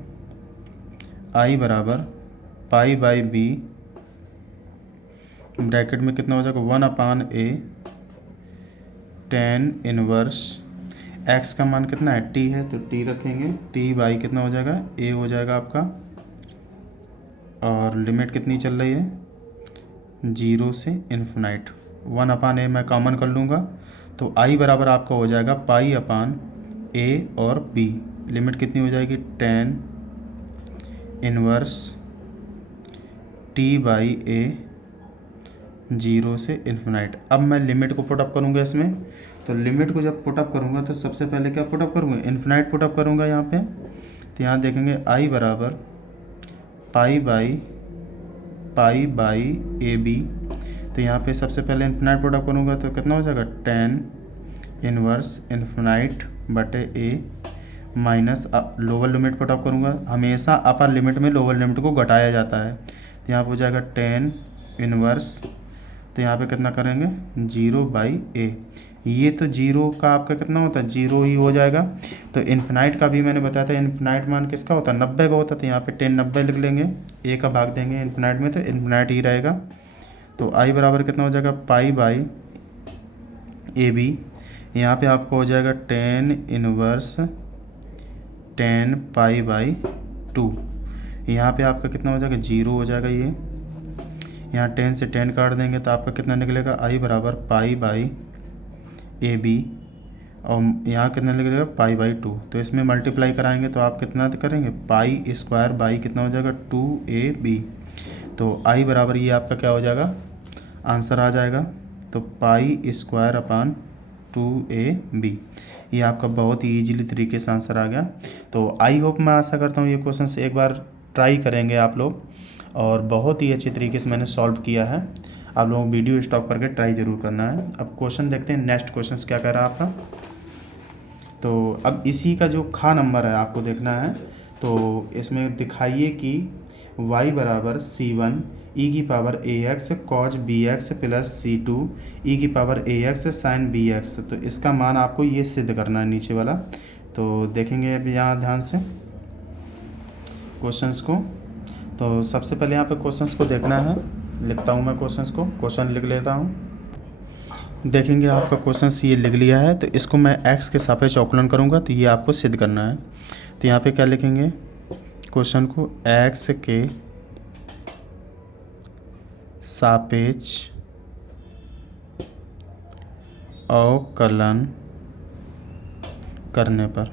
आई बराबर पाई बाई बी ब्रैकेट में कितना हो जाएगा, 1 अपान ए 10 इनवर्स एक्स का मान कितना है, टी है तो टी रखेंगे, टी बाई कितना हो जाएगा, ए हो जाएगा आपका। और लिमिट कितनी चल रही है, जीरो से इन्फिनाइट। 1 अपान ए मैं कॉमन कर लूँगा। तो आई बराबर आपका हो जाएगा पाई अपान ए और बी। लिमिट कितनी हो जाएगी, 10 inverse T by A zero से इन्फिनाइट। अब मैं लिमिट को पुटअप करूँगा इसमें। तो लिमिट को जब पुटअप करूँगा तो सबसे पहले क्या पुटअप करूँगा, इन्फिनाइट पुटअप करूँगा यहाँ पे। तो यहाँ देखेंगे आई बराबर पाई बाई ए बी। तो यहाँ पे सबसे पहले इन्फिनाइट पुटअप करूँगा तो कितना हो जाएगा, 10 इनवर्स इन्फिनाइट बटे ए माइनस लोअर लिमिट पुटअप करूँगा। हमेशा अपर लिमिट में लोअर लिमिट को घटाया जाता है। तो यहाँ पर हो जाएगा 10 इनवर्स, तो यहाँ पे कितना करेंगे, 0 बाई ए। ये तो जीरो का आपका कितना होता है, जीरो ही हो जाएगा। तो इन्फिनाइट का भी मैंने बताया था, इन्फिनाइट मान किसका होता है, 90 का होता है। तो यहाँ पे 10 90 लिख लेंगे, ए का भाग देंगे इन्फिनाइट में तो इन्फिनाइट ही रहेगा। तो आई बराबर कितना हो जाएगा, पाई बाई ए बी। यहाँ पे आपको हो जाएगा 10 इनवर्स 10 पाई बाई 2। यहाँ पे आपका कितना हो जाएगा, जीरो हो जाएगा। ये यहाँ 10 से 10 काट देंगे तो आपका कितना निकलेगा, आई बराबर पाई बाई ए बी, और यहाँ कितना निकलेगा, पाई बाई 2। तो इसमें मल्टीप्लाई कराएंगे तो आप कितना करेंगे, पाई स्क्वायर बाई कितना हो जाएगा, 2ab। तो आई बराबर ये आपका क्या हो जाएगा, आंसर आ जाएगा। तो पाई स्क्वायर अपान 2ab, ये आपका बहुत ही ईजीली तरीके से आंसर आ गया। तो आई होप, मैं आशा करता हूँ ये क्वेश्चन एक बार ट्राई करेंगे आप लोग, और बहुत ही अच्छे तरीके से मैंने सॉल्व किया है। आप लोगों को वीडियो स्टॉप करके ट्राई ज़रूर करना है। अब क्वेश्चन देखते हैं, नेक्स्ट क्वेश्चन क्या कह रहा है आपका। तो अब इसी का जो खा नंबर है आपको देखना है। तो इसमें दिखाइए कि y बराबर c1 e की power ax cos bx plus c2 e की पावर ax sin bx। तो इसका मान आपको ये सिद्ध करना है, नीचे वाला। तो देखेंगे अब यहाँ ध्यान से क्वेश्चंस को। तो सबसे पहले यहाँ पे क्वेश्चंस को देखना है, लिखता हूँ मैं क्वेश्चंस को, क्वेश्चन लिख लेता हूँ। देखेंगे आपका क्वेश्चन ये लिख लिया है, तो इसको मैं एक्स के सापेक्ष अवकलन करूँगा, तो ये आपको सिद्ध करना है। तो यहाँ पे क्या लिखेंगे, क्वेश्चन को एक्स के सापेक्ष अवकलन करने पर,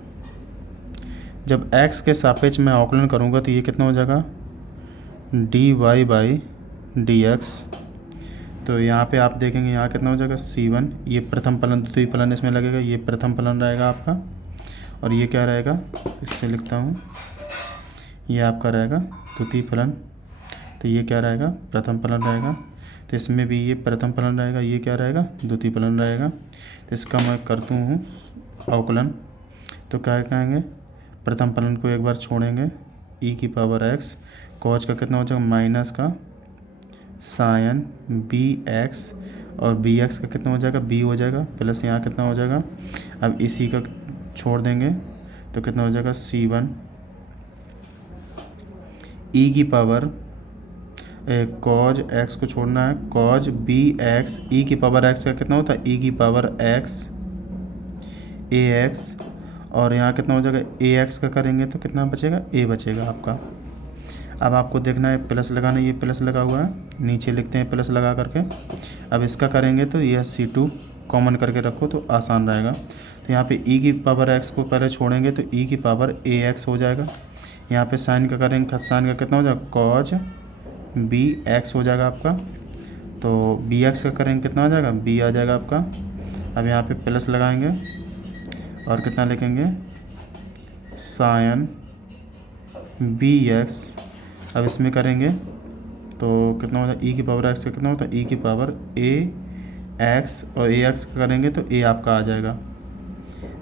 जब x के सापेक्ष में अवकलन करूँगा तो ये कितना हो जाएगा, dy/dx। तो यहाँ पे आप देखेंगे यहाँ कितना हो जाएगा c1, ये प्रथम फलन द्वितीय फलन इसमें लगेगा, ये प्रथम फलन रहेगा आपका, और ये क्या रहेगा, इससे लिखता हूँ, ये आपका रहेगा द्वितीय फलन, तो ये क्या रहेगा, प्रथम फलन रहेगा। तो इसमें भी ये प्रथम फलन रहेगा, ये क्या रहेगा, द्वितीय फलन रहेगा। तो इसका मैं करता हूँ अवकलन, तो क्या कहेंगे, प्रथम फलन को एक बार छोड़ेंगे, e⁻x, कॉज का कितना हो जाएगा, माइनस का साइन bx, और bx का कितना हो जाएगा, b हो जाएगा, प्लस यहाँ कितना हो जाएगा, अब इसी का छोड़ देंगे तो कितना हो जाएगा, c1 कॉज x को छोड़ना है, कॉज bx, e⁻x का कितना होता है, e⁻x ax, और यहाँ कितना हो जाएगा, ax का करेंगे तो कितना बचेगा, a बचेगा आपका। अब आपको देखना है प्लस लगाना, ये प्लस लगा हुआ है, नीचे लिखते हैं प्लस लगा करके। अब इसका करेंगे तो यह c2 कॉमन करके रखो तो आसान रहेगा। तो यहाँ पे e⁻x को पहले छोड़ेंगे तो e⁻ax हो जाएगा। यहाँ पे साइन का करेंगे, साइन का कितना हो जाएगा, कॉज bx हो जाएगा आपका। तो bx का करेंगे कितना हो जाएगा, b आ जाएगा आपका। अब यहाँ पे प्लस लगाएंगे और कितना लिखेंगे, साइन bx। अब इसमें करेंगे तो कितना होता है, e⁻x का कितना होता है, e⁻ax, और ax का करेंगे तो a आपका आ जाएगा।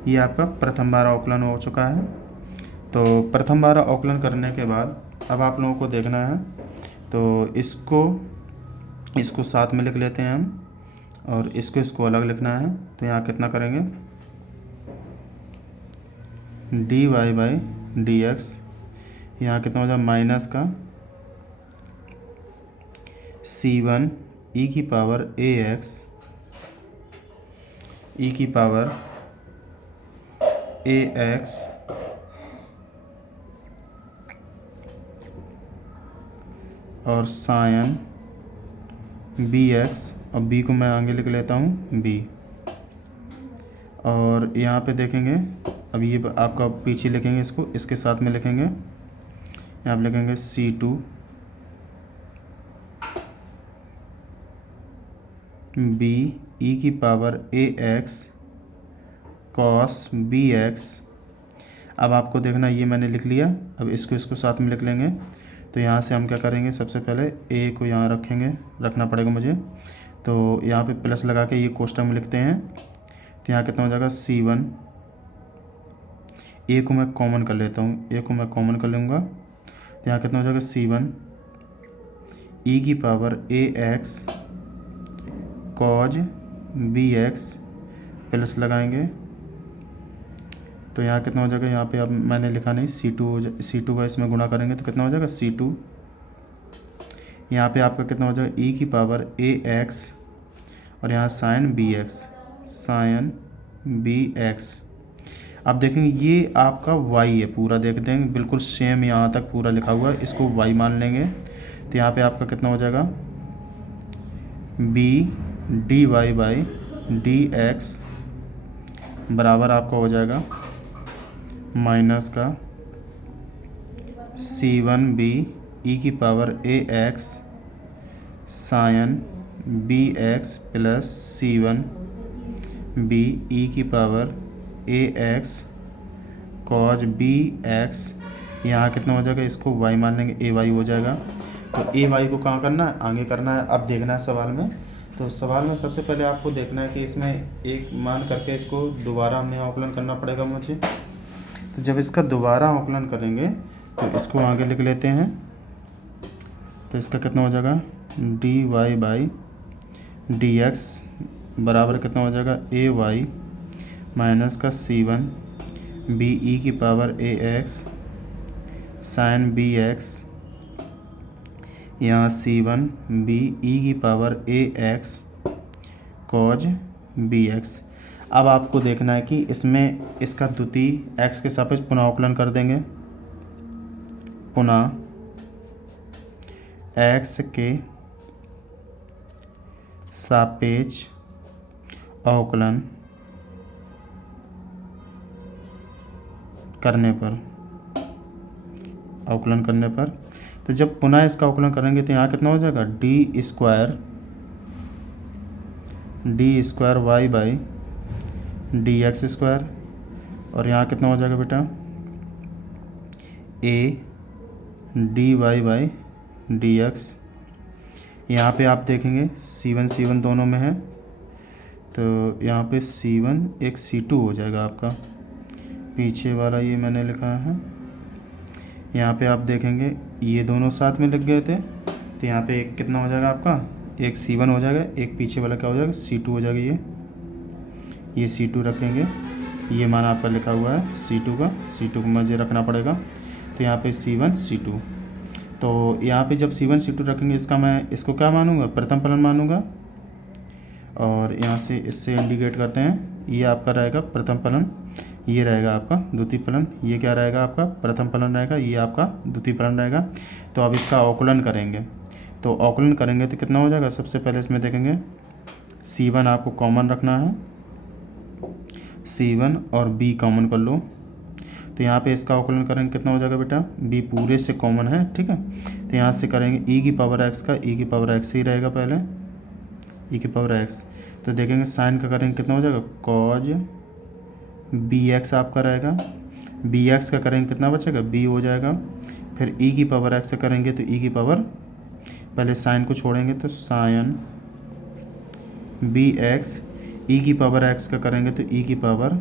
ये आपका प्रथम बार अवकलन हो चुका है। तो प्रथम बार अवकलन करने के बाद अब आप लोगों को देखना है, तो इसको साथ में लिख लेते हैं हम, और इसको अलग लिखना है। तो यहाँ कितना करेंगे, dy/dx, यहाँ कितना हो जाएगा, माइनस का c1 e⁻ax और साइन bx, और b को मैं आगे लिख लेता हूँ b। और यहाँ पे देखेंगे, अब ये आपका पीछे लिखेंगे, इसको इसके साथ में लिखेंगे, यहाँ पे लिखेंगे c2 b e⁻ax cos bx। अब आपको देखना, ये मैंने लिख लिया, अब इसको साथ में लिख लेंगे। तो यहाँ से हम क्या करेंगे, सबसे पहले a को यहाँ रखना पड़ेगा मुझे। तो यहाँ पे प्लस लगा के ये कोष्टक में लिखते हैं। तो यहाँ कितना हो जाएगा, c1, a को मैं कॉमन कर लेता हूँ, a को मैं कॉमन कर लूँगा। तो यहाँ कितना हो जाएगा, c1 e⁻ax cos bx, plus लगाएंगे तो यहाँ कितना हो जाएगा, यहाँ पे अब मैंने लिखा नहीं, c2 का इसमें गुणा करेंगे तो कितना हो जाएगा, c2। यहाँ पे आपका कितना हो जाएगा, e⁻ax, और यहाँ साइन bx। अब देखेंगे ये आपका y है पूरा, देखते हैं बिल्कुल सेम यहाँ तक पूरा लिखा हुआ है, इसको y मान लेंगे। तो यहाँ पे आपका कितना हो जाएगा, b dy/dx बराबर आपका हो जाएगा माइनस का c1b e⁻ax sine bx plus c1b e⁻ax cos bx। यहाँ कितना हो जाएगा, इसको y मान लेंगे, ay हो जाएगा। तो ay को कहाँ करना है, आगे करना है। अब देखना है सवाल में, तो सवाल में सबसे पहले आपको देखना है कि इसमें एक मान करके इसको दोबारा हमें अवकलन करना पड़ेगा मुझे। तो जब इसका दोबारा अवकलन करेंगे तो इसको आगे लिख लेते हैं। तो इसका कितना हो जाएगा, dy/dx बराबर कितना हो जाएगा, ay माइनस का c1 b e⁻ax sine bx, यहाँ c1 b e⁻ax cos B X. अब आपको देखना है कि इसमें इसका द्वितीय एक्स के सापेक्ष पुनः अवकलन कर देंगे, पुनः एक्स के सापेक्ष अवकलन करने पर तो जब पुनः इसका अवकलन करेंगे तो यहाँ कितना हो जाएगा, d square y by d x square, और यहाँ कितना हो जाएगा बेटा, A d y by d x. यहाँ पे आप देखेंगे C1 दोनों में है, तो यहाँ पे C1 एक C2 हो जाएगा आपका, पीछे वाला ये मैंने लिखा है। यहाँ पे आप देखेंगे ये दोनों साथ में लग गए थे, तो यहाँ पे एक कितना हो जाएगा आपका, एक C1 हो जाएगा, एक पीछे वाला क्या हो जाएगा, C2 हो जाएगा। ये C2 रखेंगे, ये मान आपका लिखा हुआ है C2 को मुझे रखना पड़ेगा, तो यहाँ पे C1 C2। तो यहाँ पे जब C1 C2 रखेंगे, इसका मैं इसको क्या मानूंगा, प्रथम फलन मानूंगा, और यहाँ से इससे इंडिकेट करते हैं, ये आपका रहेगा प्रथम फलन, ये रहेगा आपका द्वितीय फलन, ये क्या रहेगा आपका प्रथम फलन रहेगा, ये आपका द्वितीय फलन रहेगा। तो अब इसका अवकलन करेंगे, तो अवकलन करेंगे तो कितना हो जाएगा, सबसे पहले इसमें देखेंगे C1 आपको कॉमन रखना है, C1 और B कॉमन कर लो, तो यहाँ पे इसका अवकलन करेंगे कितना हो जाएगा बेटा, B पूरे से कॉमन है, ठीक है। तो यहाँ से करेंगे e की पावर x का, e की पावर x ही रहेगा पहले, e की पावर x। तो देखेंगे साइन का करेंगे कितना हो जाएगा, cos bx आपका रहेगा, bx का करेंगे कितना बचेगा, b हो जाएगा। फिर e की पावर x का करेंगे तो e की पावर, पहले साइन को छोड़ेंगे तो साइन bx, e की पावर x का करेंगे तो e की पावर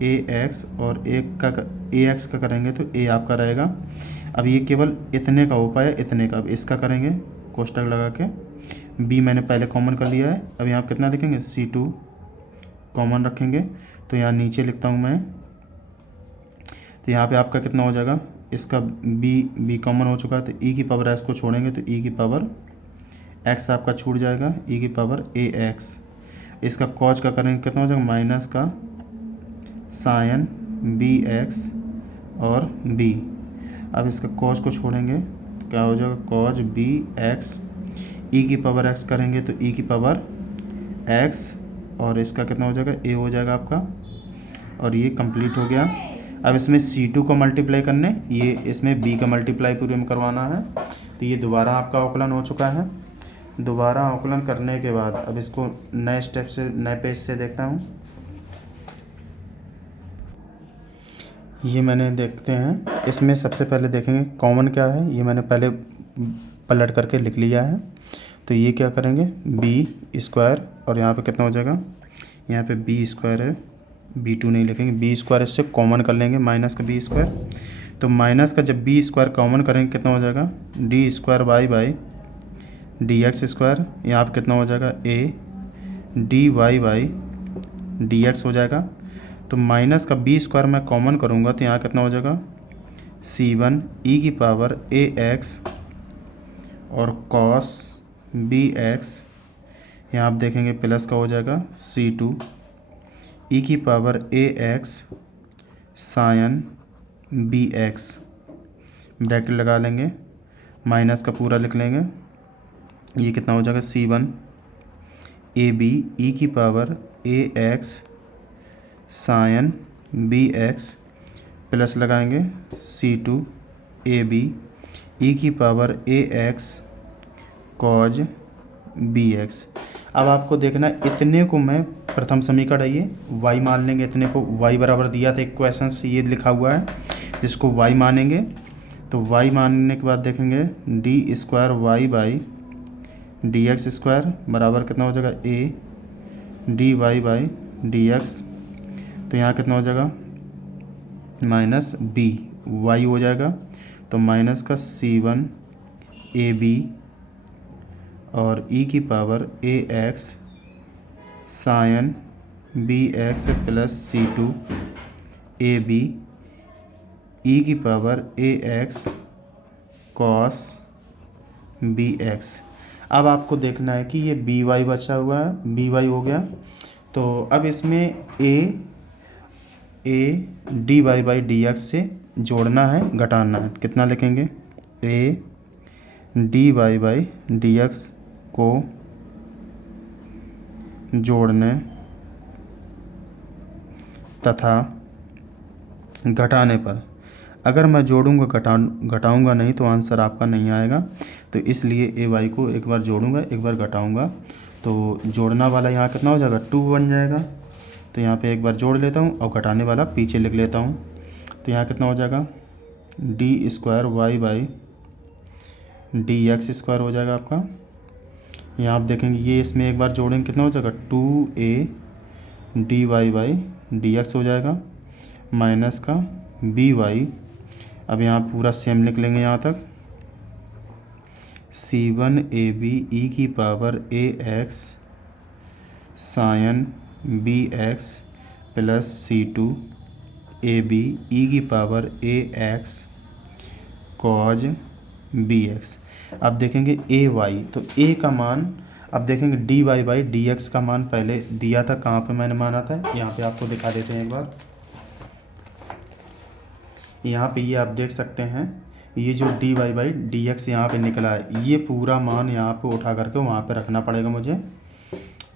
ax, और एक का ax का करेंगे तो a आपका रहेगा। अब ये केवल इतने का हो पाया, इतने का। अब इसका करेंगे कोष्टक लगा के, b मैंने पहले कॉमन कर लिया है, अब यहाँ कितना लिखेंगे, C2 कॉमन रखेंगे, तो यहाँ नीचे लिखता हूँ मैं, तो यहाँ पे आपका कितना हो जाएगा, इसका b कॉमन हो चुका है, तो e की पावर x को छोड़ेंगे तो e की पावर x आपका छूट जाएगा, e की पावर ax। इसका कॉज का करेंगे कितना हो जाएगा, माइनस का साइन bx और b। अब इसका कॉज को छोड़ेंगे तो क्या हो जाएगा, कॉज bx, e की पावर x करेंगे तो e की पावर x, और इसका कितना हो जाएगा, a हो जाएगा आपका, और ये कंप्लीट हो गया। अब इसमें C2 को मल्टीप्लाई करने, ये इसमें b का मल्टीप्लाई पूरे में करवाना है, तो ये दोबारा आपका अवकलन हो चुका है। दोबारा अवकलन करने के बाद अब इसको नए स्टेप से, नए पेज से देखता हूँ। ये मैंने देखते हैं, इसमें सबसे पहले देखेंगे कॉमन क्या है, ये मैंने पहले पलट करके लिख लिया है। तो ये क्या करेंगे, बी स्क्वायर, और यहाँ पे कितना हो जाएगा, यहाँ पे बी स्क्वायर है, B2 नहीं लिखेंगे, बी स्क्वायर इससे कॉमन कर लेंगे, माइनस का बी स्क्वायर। तो माइनस का जब बी स्क्वायर कॉमन करेंगे कितना हो जाएगा, d square y by d x square. यहाँ पर कितना हो जाएगा, A d y by d x हो जाएगा। तो माइनस का बी स्क्वायर मैं कॉमन करूँगा तो यहाँ कितना हो जाएगा, C1 e की पावर ax और cos bx, यहाँ आप देखेंगे प्लस का हो जाएगा C2 e की power ax sine bx, bracket लगा लेंगे, माइनस का पूरा लिख लेंगे, ये कितना हो जाएगा, C1 ab e की power ax sine bx, plus लगाएंगे C2 ab e की पावर ax cos bx। अब आपको देखना इतने को मैं प्रथम समीकरण है, ये y मान लेंगे, इतने को y बराबर दिया था एक क्वेश्चन से, ये लिखा हुआ है जिसको y मानेंगे। तो y मानने के बाद देखेंगे d square y by d x square बराबर कितना हो जाएगा, a d y by d x. तो यहाँ कितना हो जाएगा, माइनस बी वाई हो जाएगा, तो माइनस का C1 ab और e की power ax sine bx plus C2 ab e की पावर ax cos bx। अब आपको देखना है कि ये by बचा हुआ है, by हो गया, तो अब इसमें A d y by d x से जोड़ना है, घटाना है। कितना लिखेंगे? A d y by d x को जोड़ने तथा घटाने पर, अगर मैं जोड़ूंगा घटाऊंगा नहीं तो आंसर आपका नहीं आएगा। तो इसलिए ए वाई को एक बार जोड़ूंगा, एक बार घटाऊंगा। तो जोड़ना वाला यहाँ कितना हो जाएगा? 2 बन जाएगा। तो यहाँ पे एक बार जोड़ लेता हूँ और घटाने वाला पीछे लिख लेता हूँ। तो यहाँ कितना हो जाएगा? D square y by d x square हो जाएगा आपका। यहाँ आप देखेंगे ये इसमें एक बार जोड़ेंगे कितना हो जाएगा? 2a d y by d x हो जाएगा, माइनस का बी वाई। अब यहाँ पूरा सेम लिख लेंगे यहाँ तक। c1ab ई की power A X sine B X plus c2ab E की power A X cos B X. अब देखेंगे ए वाई, तो ए का मान, अब देखेंगे d y by d x का मान पहले दिया था, कहाँ पे मैंने माना था, यहाँ पे आपको दिखा देते हैं एक बार। यहाँ पे ये आप देख सकते हैं, ये जो d y by d x यहाँ पे निकला है, ये पूरा मान यहाँ पे उठा करके वहाँ पे रखना पड़ेगा मुझे।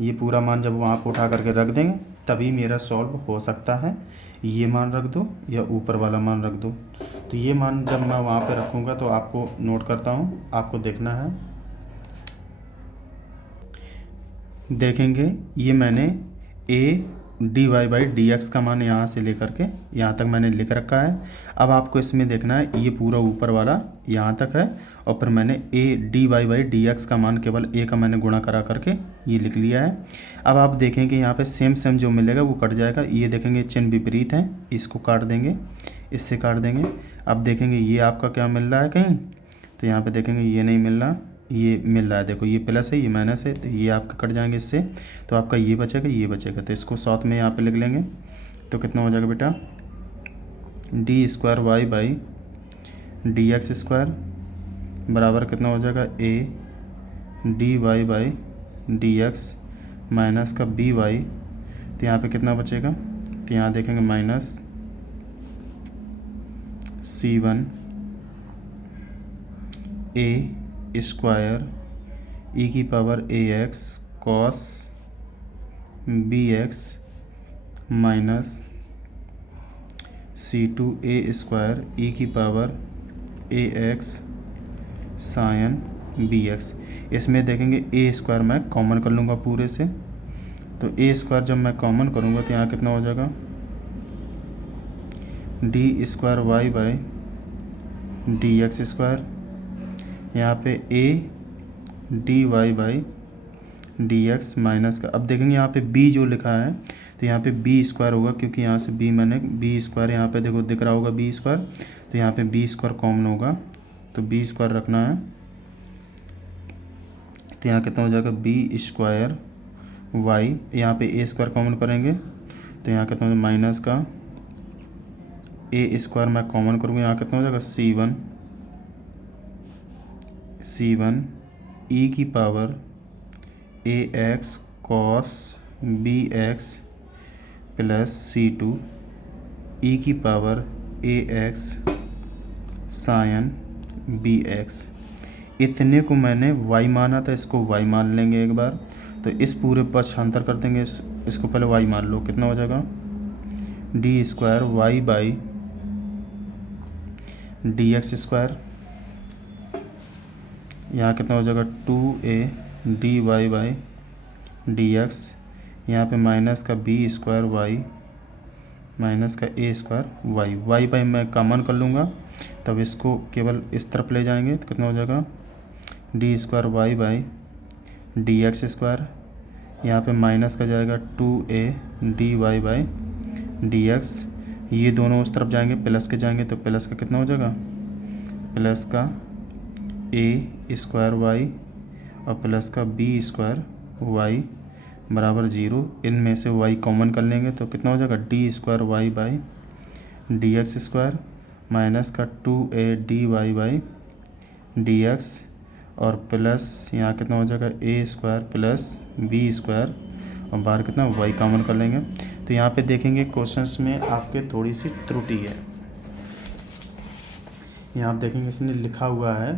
ये पूरा मान जब वहाँ पे उठा करके रख देंगे तभी मेरा सॉल्व हो सकता है। ये मान रख दो या ऊपर वाला मान रख दो। तो ये मान जब मैं वहाँ पे रखूँगा तो आपको नोट करता हूँ, आपको देखना है। देखेंगे ये मैंने A d y by d x का मान यहाँ से लेकर के यहाँ तक मैंने लिख रखा है। अब आपको इसमें देखना है ये पूरा ऊपर वाला यहाँ तक है, और फिर मैंने A d y by d x का मान केवल ए का मैंने गुणा करा करके ये लिख लिया है। अब आप देखेंगे यहाँ पे सेम सेम जो मिलेगा वो कट जाएगा। ये देखेंगे चिन्ह विपरीत है, इसको काट देंगे, इससे काट देंगे। अब देखेंगे ये आपका क्या मिल रहा है कहीं, तो यहाँ पर देखेंगे ये नहीं मिल रहा, ये मिल रहा है। देखो ये प्लस है, ये माइनस है, तो ये आपका कट जाएंगे इससे, तो आपका ये बचेगा, ये बचेगा। तो इसको साथ में यहाँ पे लिख लेंगे। तो कितना हो जाएगा बेटा? D square y by d x square बराबर कितना हो जाएगा? A d y by d x minus का बी वाई। तो यहाँ पे कितना बचेगा? तो यहाँ देखेंगे माइनस c1 ए स्क्वायर ई की power A X cos B X minus c2a square E की power A X sine B X. इसमें देखेंगे ए स्क्वायर मैं कॉमन कर लूँगा पूरे से। तो ए स्क्वायर जब मैं कॉमन करूँगा तो यहाँ कितना हो जाएगा? D square y by d x square, यहाँ पे A d y by d x minus का, अब देखेंगे यहाँ पे b जो लिखा है तो यहाँ पे b स्क्वायर होगा, क्योंकि यहाँ से b मैंने b स्क्वायर यहाँ पे देखो दिख रहा होगा b स्क्वायर, तो यहाँ पे b स्क्वायर कॉमन होगा, तो b स्क्वायर रखना है। तो यहाँ कितना हो जाएगा? b स्क्वायर y, यहाँ पे a स्क्वायर कॉमन करेंगे तो यहाँ कितना हो जाएगा? माइनस का a स्क्वायर मैं कॉमन करूँगा, यहाँ कितना हो जाएगा? c1 ई की power A X cos B X plus c2 E की power A X sine B X. इतने को मैंने y माना था, इसको y मान लेंगे एक बार। तो इस पूरे पक्षांतर कर देंगे, इसको पहले y मान लो। कितना हो जाएगा? D square y by d x square, यहाँ कितना हो जाएगा? 2a d y by d x, यहाँ पर माइनस का बी स्क्वायर वाई माइनस का A square y. Y by मैं कॉमन कर लूँगा, तब इसको केवल इस तरफ ले जाएंगे तो कितना हो जाएगा? D square y by d x square, यहाँ पे माइनस का जाएगा 2a d y by d x. ये दोनों उस तरफ जाएंगे, प्लस के जाएंगे, तो प्लस का कितना हो जाएगा? प्लस का ए स्क्वायर वाई और प्लस का बी स्क्वायर वाई बराबर 0। इनमें से y कॉमन कर लेंगे तो कितना हो जाएगा? D square y by d x square minus का 2a d y by d x, और प्लस यहाँ कितना हो जाएगा? A square plus B square, और बाहर कितना y कॉमन कर लेंगे। तो यहाँ पे देखेंगे क्वेश्चंस में आपके थोड़ी सी त्रुटि है। यहाँ आप देखेंगे इसने लिखा हुआ है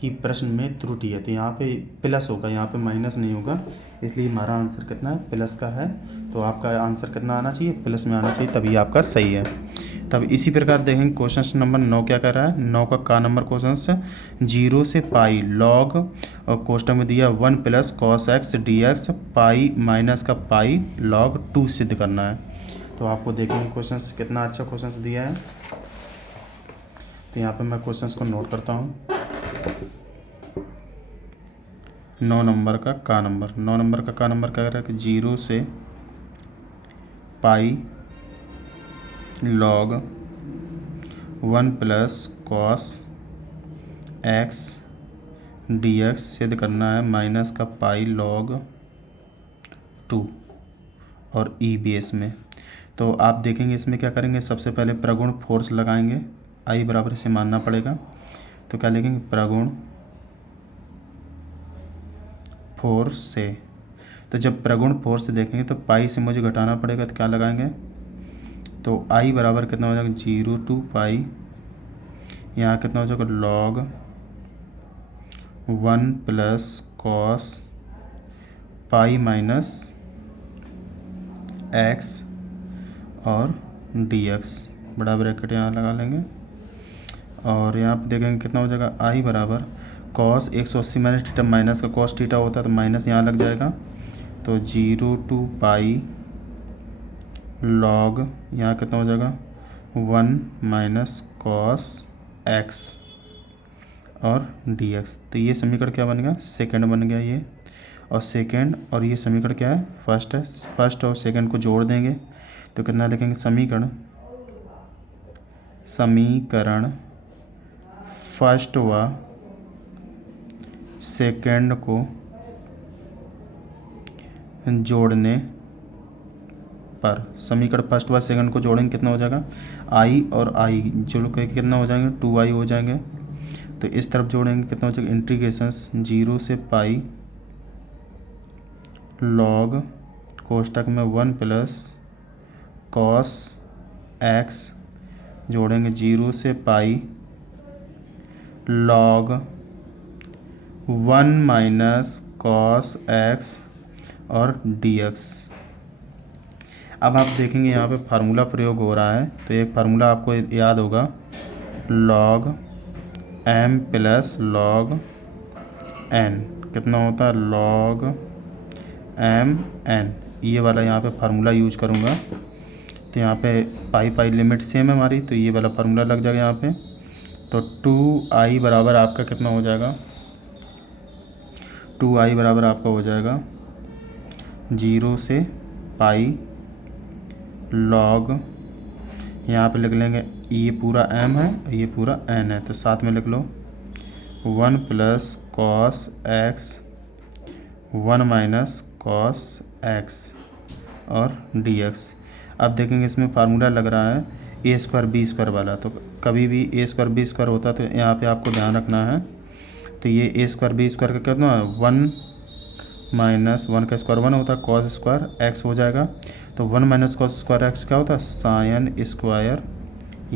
कि प्रश्न में त्रुटि है, तो यहाँ पे प्लस होगा, यहाँ पे माइनस नहीं होगा, इसलिए हमारा आंसर कितना है, प्लस का है। तो आपका आंसर कितना आना चाहिए, प्लस में आना चाहिए, तभी आपका सही है। तब इसी प्रकार देखेंगे क्वेश्चन नंबर 9 क्या कर रहा है। 9 का नंबर क्वेश्चन 0 से पाई लॉग और कोष्टक में दिया 1 plus cos x D x pi minus का पाई लॉग 2 सिद्ध करना है। तो आपको देखेंगे क्वेश्चन कितना अच्छा क्वेश्चन दिया है। तो यहाँ पे मैं क्वेश्चंस को नोट करता हूँ। 9 नंबर का नंबर, 9 नंबर का नंबर क्या कह रहा है कि 0 से pi log 1 plus cos x D x सिद्ध करना है माइनस का पाई लॉग 2 और ई बेस में। तो आप देखेंगे इसमें क्या करेंगे, सबसे पहले प्रगुण फोर्स लगाएंगे, आई बराबर इसे मानना पड़ेगा। तो क्या लिखेंगे, प्रगुण फोर्स से। तो जब प्रगुण फोर्स से देखेंगे तो पाई से मुझे घटाना पड़ेगा, तो क्या लगाएंगे, तो आई बराबर कितना हो जाएगा 0 टू पाई, यहाँ कितना हो जाएगा log 1 plus cos pi minus x और डी एक्स, बड़ा ब्रैकेट यहाँ लगा लेंगे। और यहाँ पे देखेंगे कितना हो जाएगा, आई बराबर कॉस 180 माइनस थीटा, माइनस का कॉस थीटा होता है तो माइनस यहाँ लग जाएगा। तो 0 टू पाई लॉग यहाँ कितना हो जाएगा 1 माइनस कॉस एक्स और डी एक्स। तो ये समीकरण क्या बन गया, सेकेंड बन गया ये। और सेकेंड और ये समीकरण क्या है, फर्स्ट है। फर्स्ट और सेकेंड को जोड़ देंगे तो कितना लिखेंगे, समीकरण फर्स्ट व सेकेंड को जोड़ने पर, समीकरण फर्स्ट व सेकेंड को जोड़ेंगे कितना हो जाएगा, आई और आई जोड़ के कितना हो जाएंगे 2i हो जाएंगे। तो इस तरफ जोड़ेंगे कितना हो जाएगा, इंटीग्रेशन 0 से पाई लॉग कोष्टक में 1 प्लस कॉस एक्स जोड़ेंगे 0 से pi log 1 minus cos x और डी एक्स। अब आप देखेंगे यहाँ पे फार्मूला प्रयोग हो रहा है, तो एक फार्मूला आपको याद होगा, log m plus log n कितना होता है, लॉग m n, ये वाला यहाँ पे फार्मूला यूज करूँगा। तो यहाँ पे पाई लिमिट सेम है हमारी, तो ये वाला फार्मूला लग जाएगा यहाँ पे। तो 2i बराबर आपका कितना हो जाएगा, 2i बराबर आपका हो जाएगा 0 से पाई लॉग, यहाँ पे लिख लेंगे ये पूरा m है, ये पूरा n है, तो साथ में लिख लो 1 plus cos x 1 minus cos x और डी एक्स। अब देखेंगे इसमें फार्मूला लग रहा है ए स्क्वायर बी स्क्वायर वाला, तो कभी भी ए स्क्वायर बी स्क्वायर होता है तो यहाँ पे आपको ध्यान रखना है। तो ये ए स्क्वायर बी स्क्वायर का कितना है, 1 माइनस 1 का स्क्वायर 1 होता है, कॉस स्क्वायर एक्स हो जाएगा। तो 1 माइनस कॉस स्क्वायर एक्स क्या होता है, साइन स्क्वायर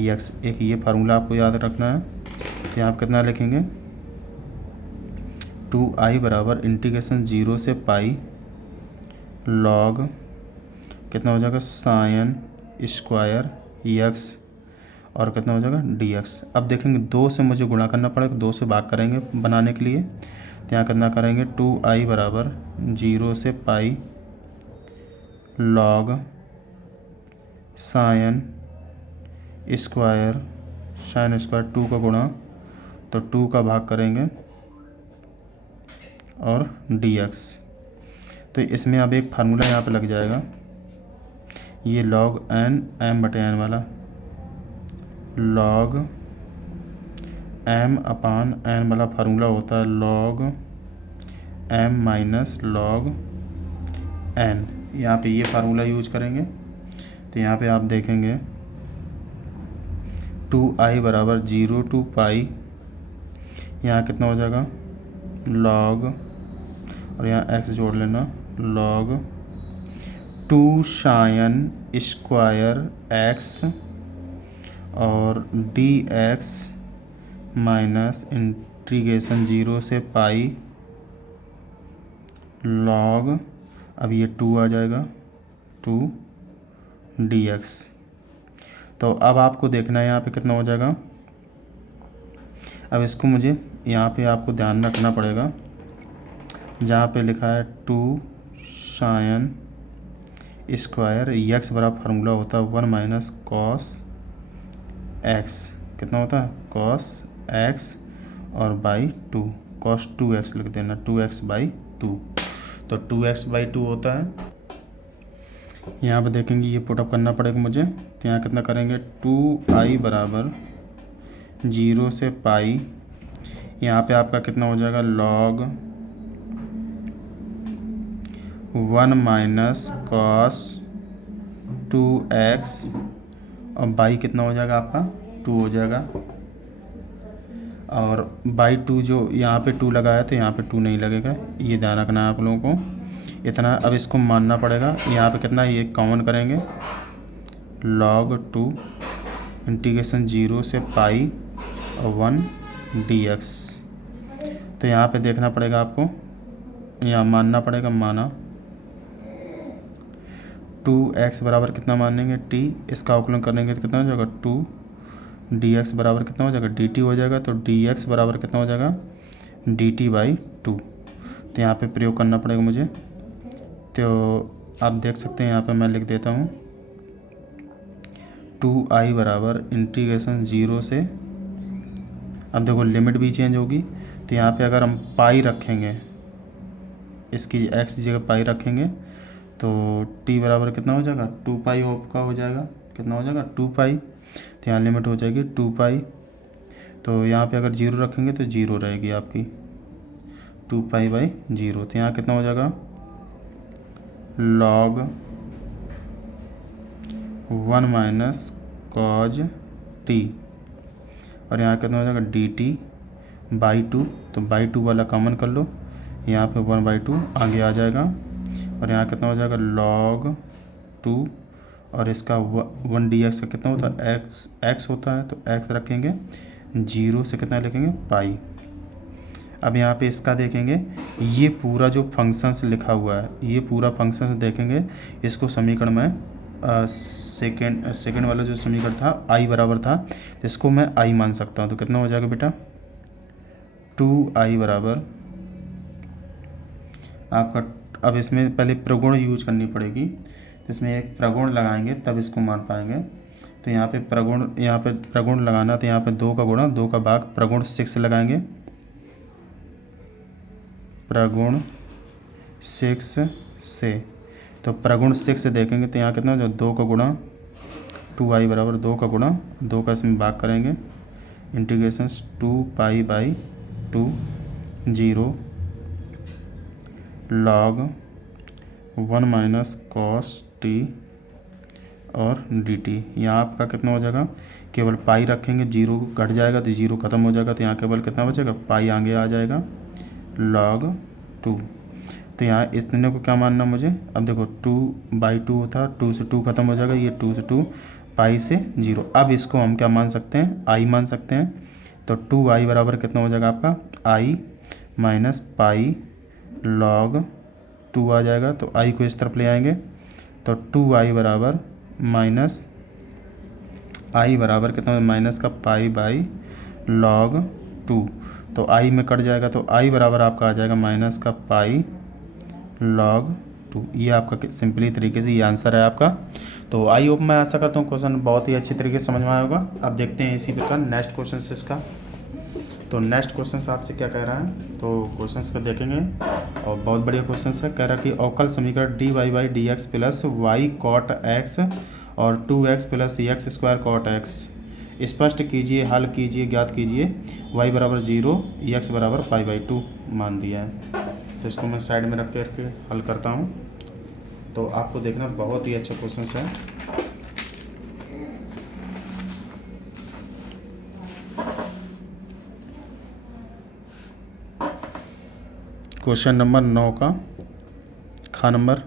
एक्स। एक ये फार्मूला आपको याद रखना है। तो यहाँ पर कितना लिखेंगे, 2i बराबर इंटीग्रेशन 0 से पाई लॉग कितना हो जाएगा, साइन स्क्वायर एक्स और कितना हो जाएगा डी एक्स। अब देखेंगे 2 से मुझे गुणा करना पड़ेगा, 2 से भाग करेंगे बनाने के लिए। तो यहाँ कितना करेंगे, 2i बराबर 0 से पाई लॉग साइन स्क्वायर 2 का गुणा, तो 2 का भाग करेंगे और डी एक्स। तो इसमें अब एक फार्मूला यहाँ पे लग जाएगा, ये लॉग n m बटे n वाला, लॉग m अपान n वाला फार्मूला होता है log m minus log n। यहाँ पे ये फार्मूला यूज करेंगे। तो यहाँ पे आप देखेंगे 2i बराबर 0 टू पाई, यहाँ कितना हो जाएगा लॉग और यहाँ x जोड़ लेना लॉग 2 साइन स्क्वायर एक्स और डी एक्स माइनस इंटीग्रेशन 0 से पाई लॉग, अब ये 2 आ जाएगा 2 डी एक्स। तो अब आपको देखना है यहाँ पे कितना हो जाएगा। अब इसको मुझे यहाँ पे आपको ध्यान रखना पड़ेगा, जहाँ पे लिखा है 2 साइन स्क्वायर एक्स बराबर फार्मूला होता है 1 माइनस कॉस एक्स, कितना होता है कॉस एक्स और बाई 2, कॉस 2x लिख देना 2x बाई 2, तो 2x बाई 2 होता है। यहाँ पे देखेंगे ये पुटअप करना पड़ेगा मुझे, तो यहाँ कितना करेंगे 2i बराबर 0 से पाई, यहाँ पे आपका कितना हो जाएगा लॉग 1 माइनस कॉस 2x और बाई कितना हो जाएगा आपका 2 हो जाएगा, और बाई 2 जो यहाँ पे 2 लगाया तो यहाँ पे 2 नहीं लगेगा, ये ध्यान रखना है आप लोगों को इतना। अब इसको मानना पड़ेगा, यहाँ पे कितना ये कॉमन करेंगे लॉग 2 इंटीग्रेशन 0 से पाई और 1 dx। तो यहाँ पे देखना पड़ेगा आपको, यहाँ मानना पड़ेगा, माना 2x बराबर कितना मानेंगे t, इसका अवकलन करेंगे तो कितना हो जाएगा 2 dx बराबर कितना हो जाएगा dt हो जाएगा, तो dx बराबर कितना हो जाएगा dt बाई 2। तो यहाँ पे प्रयोग करना पड़ेगा मुझे, तो आप देख सकते हैं यहाँ पे मैं लिख देता हूँ 2i बराबर इंटीग्रेशन 0 से, अब देखो लिमिट भी चेंज होगी, तो यहाँ पे अगर हम पाई रखेंगे, इसकी x की जगह पाई रखेंगे तो t बराबर कितना हो जाएगा 2 पाई का हो जाएगा, कितना हो जाएगा 2 पाई, तो यहाँ लिमिट हो जाएगी 2 पाई, तो यहाँ पे अगर 0 रखेंगे तो 0 रहेगी आपकी 2 पाई बाई 0, तो यहाँ कितना हो जाएगा लॉग 1 माइनस कॉज t, और यहाँ कितना हो जाएगा dt बाई 2, तो बाई 2 वाला कॉमन कर लो, यहाँ पे 1 बाई 2 आगे आ जाएगा, और यहाँ कितना हो जाएगा लॉग 2 और इसका 1 dx का कितना होता है x होता है, तो x रखेंगे 0 से कितना लिखेंगे पाई। अब यहाँ पे इसका देखेंगे, ये पूरा जो फंक्शंस लिखा हुआ है, ये पूरा फंक्शंस देखेंगे, इसको समीकरण में सेकेंड वाला जो समीकरण था i बराबर था, तो इसको मैं i मान सकता हूँ, तो कितना हो जाएगा बेटा 2i बराबर आपका, अब इसमें पहले प्रगुण यूज करनी पड़ेगी, तो इसमें एक प्रगुण लगाएंगे तब इसको मान पाएंगे। तो यहाँ पे प्रगुण लगाना, तो यहाँ पे 2 का गुणा 2 का भाग प्रगुण 6 लगाएंगे, प्रगुण 6 से, तो प्रगुण 6 से देखेंगे तो यहाँ कितना जो 2 का गुणा 2i बराबर 2 का गुणा 2 का इसमें भाग करेंगे integration 2 pi by 2 0 log 1 minus cos t और dt। यहाँ आपका कितना हो जाएगा, केवल पाई रखेंगे 0 घट जाएगा तो 0 ख़त्म हो जाएगा, तो यहाँ केवल कितना बचेगा पाई आगे आ जाएगा लॉग 2। तो यहाँ इतने को क्या मानना मुझे, अब देखो 2 बाई 2 था, 2 से 2 ख़त्म हो जाएगा, ये 2 से 2 पाई से 0। अब इसको हम क्या मान सकते हैं i मान सकते हैं, तो 2i बराबर कितना हो जाएगा आपका i माइनस पाई लॉग 2 आ जाएगा, तो i को इस तरफ ले आएंगे, तो 2i बराबर माइनस i बराबर कितना माइनस का पाई बाई लॉग 2, तो i में कट जाएगा, तो i बराबर आपका आ जाएगा माइनस का पाई लॉग 2। ये आपका सिंपली तरीके से ये आंसर है आपका। तो आई होप मैं आशा करता हूँ क्वेश्चन बहुत ही अच्छी तरीके से समझ में आया होगा। अब देखते हैं इसी प्रकार नेक्स्ट क्वेश्चन से इसका। तो नेक्स्ट क्वेश्चन आपसे क्या कह रहा है, तो क्वेश्चन को देखेंगे और बहुत बढ़िया क्वेश्चन है। कह रहा है कि अवकल समीकरण dy by d x plus y cot x और 2x plus x square cot x स्पष्ट कीजिए, हल कीजिए, ज्ञात कीजिए। y बराबर 0, x बराबर पाई बाई 2 मान दिया है। तो इसको मैं साइड में रख करके हल करता हूँ। तो आपको देखना बहुत ही अच्छा क्वेश्चन है। क्वेश्चन नंबर 9 का खा नंबर।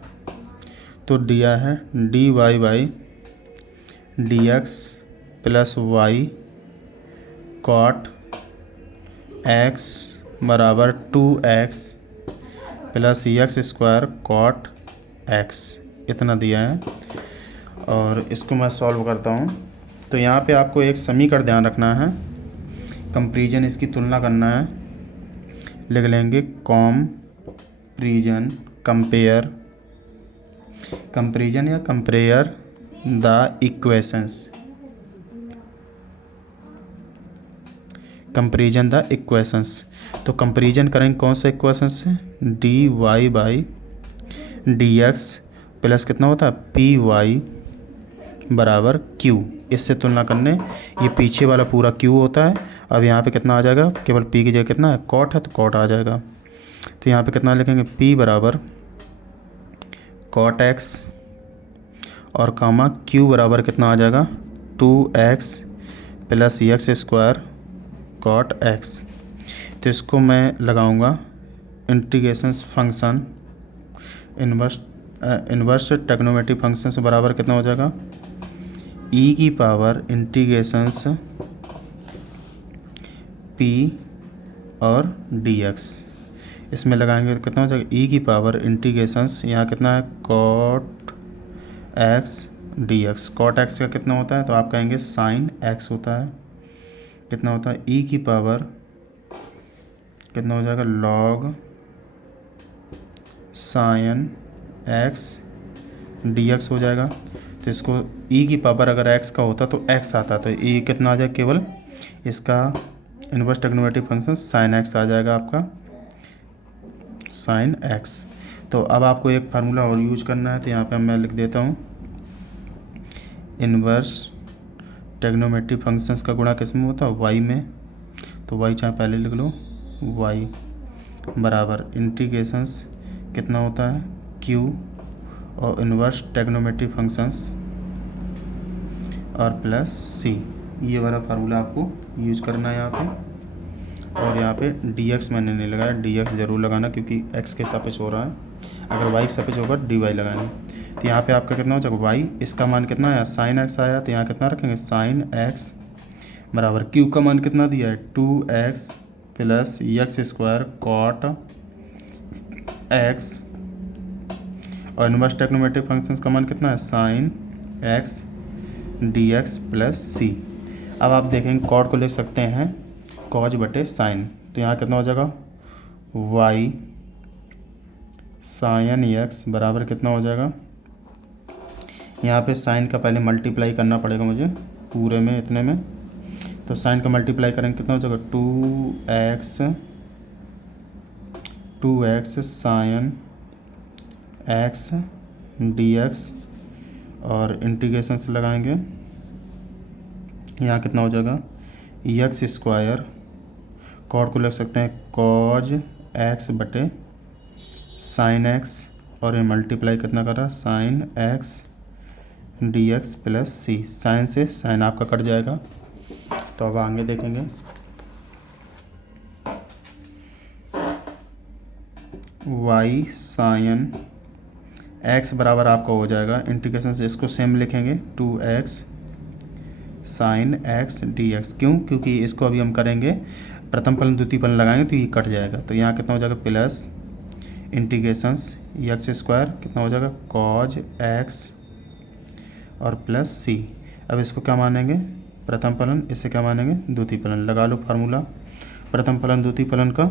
तो दिया है d y by d x plus y cot x बराबर 2x plus x square cot x, इतना दिया है। और इसको मैं सॉल्व करता हूँ। तो यहाँ पे आपको एक समीकरण ध्यान रखना है, कंपैरिजन इसकी तुलना करना है। लिख लेंगे कंपैरिजन, कंपेरिजन या compare the equations, comparison the equations. तो कंपेरिजन करेंगे कौन सा इक्वेशन से, d y by d x plus कितना होता है पी वाई बराबर क्यू, इससे तुलना करने ये पीछे वाला पूरा क्यू होता है। अब यहाँ पे कितना आ जाएगा, केवल पी की जगह कितना है कॉट है तो कॉट आ जाएगा। तो यहाँ पे कितना लिखेंगे पी बराबर कॉट एक्स और कामा क्यू बराबर कितना आ जाएगा 2x plus x square cot x. तो इसको मैं लगाऊंगा integrations function inverse trigonometric function से बराबर कितना हो जाएगा ई की पावर इंटीग्रेशंस पी और डी एक्स। इसमें लगाएंगे तो कितना हो जाएगा ई की पावर इंटीग्रेशंस, यहाँ कितना है cot x D x. Cot x का कितना होता है तो आप कहेंगे साइन एक्स होता है, कितना होता है ई की पावर कितना हो जाएगा log sign X D x हो जाएगा। तो इसको ई की पावर अगर एक्स का होता तो एक्स आता, तो ई कितना आ जाएगा केवल इसका inverse trigonometric function sine X आ जाएगा आपका साइन एक्स। तो अब आपको एक फार्मूला और यूज करना है, तो यहाँ पे मैं लिख देता हूँ इन्वर्स ट्रिग्नोमेट्रिक फंक्शंस का गुणा किस में होता है वाई में। तो वाई चाहे पहले लिख लो, वाई बराबर इंटीग्रेशंस कितना होता है क्यू और इन्वर्स ट्रिग्नोमेट्रिक फंक्शंस और प्लस सी, ये वाला फार्मूला आपको यूज करना है यहाँ पे। और यहाँ पे डी एक्स मैंने नहीं लगाया, डी एक्स ज़रूर लगाना क्योंकि एक्स के सापेक्ष हो रहा है, अगर वाई के सापेक्ष होगा डी वाई लगाना। तो यहाँ पे आपका कितना हो जाएगा वाई, इसका मान कितना आया साइन एक्स आया, तो यहाँ कितना रखेंगे साइन एक्स बराबर क्यू का मान कितना दिया है 2x plus x square cot x और इन्वर्स ट्रिग्नोमेट्रिक फंक्शंस का मान कितना है sine X D x plus C. अब आप देखेंगे कॉट को लिख सकते हैं कॉज बटे साइन, तो यहाँ कितना हो जाएगा वाई साइन एक्स बराबर कितना हो जाएगा, यहाँ पे साइन का पहले मल्टीप्लाई करना पड़ेगा मुझे पूरे में इतने में। तो साइन का मल्टीप्लाई करेंगे कितना हो जाएगा 2x sign X D x और इंटीग्रेशन से लगाएंगे, यहाँ कितना हो जाएगा एक्स स्क्वायर, कॉट को लिख सकते हैं कॉज एक्स बटे साइन एक्स और ये मल्टीप्लाई कितना कर रहा है sine X D x plus C. Sine से साइन आपका कट जाएगा। तो अब आगे देखेंगे वाई साइन एक्स बराबर आपका हो जाएगा इंटीग्रेशन से इसको सेम लिखेंगे 2x sign X D x. क्यों, क्योंकि इसको अभी हम करेंगे प्रथम फलन द्वितीय फलन लगाएंगे तो ये कट जाएगा। तो यहाँ कितना हो जाएगा प्लस इंटीग्रेशंस एक्स स्क्वायर कितना हो जाएगा कॉज एक्स और प्लस सी। अब इसको क्या मानेंगे प्रथम फलन, इसे क्या मानेंगे द्वितीय फलन। लगा लो फार्मूला प्रथम फलन द्वितीय फलन का,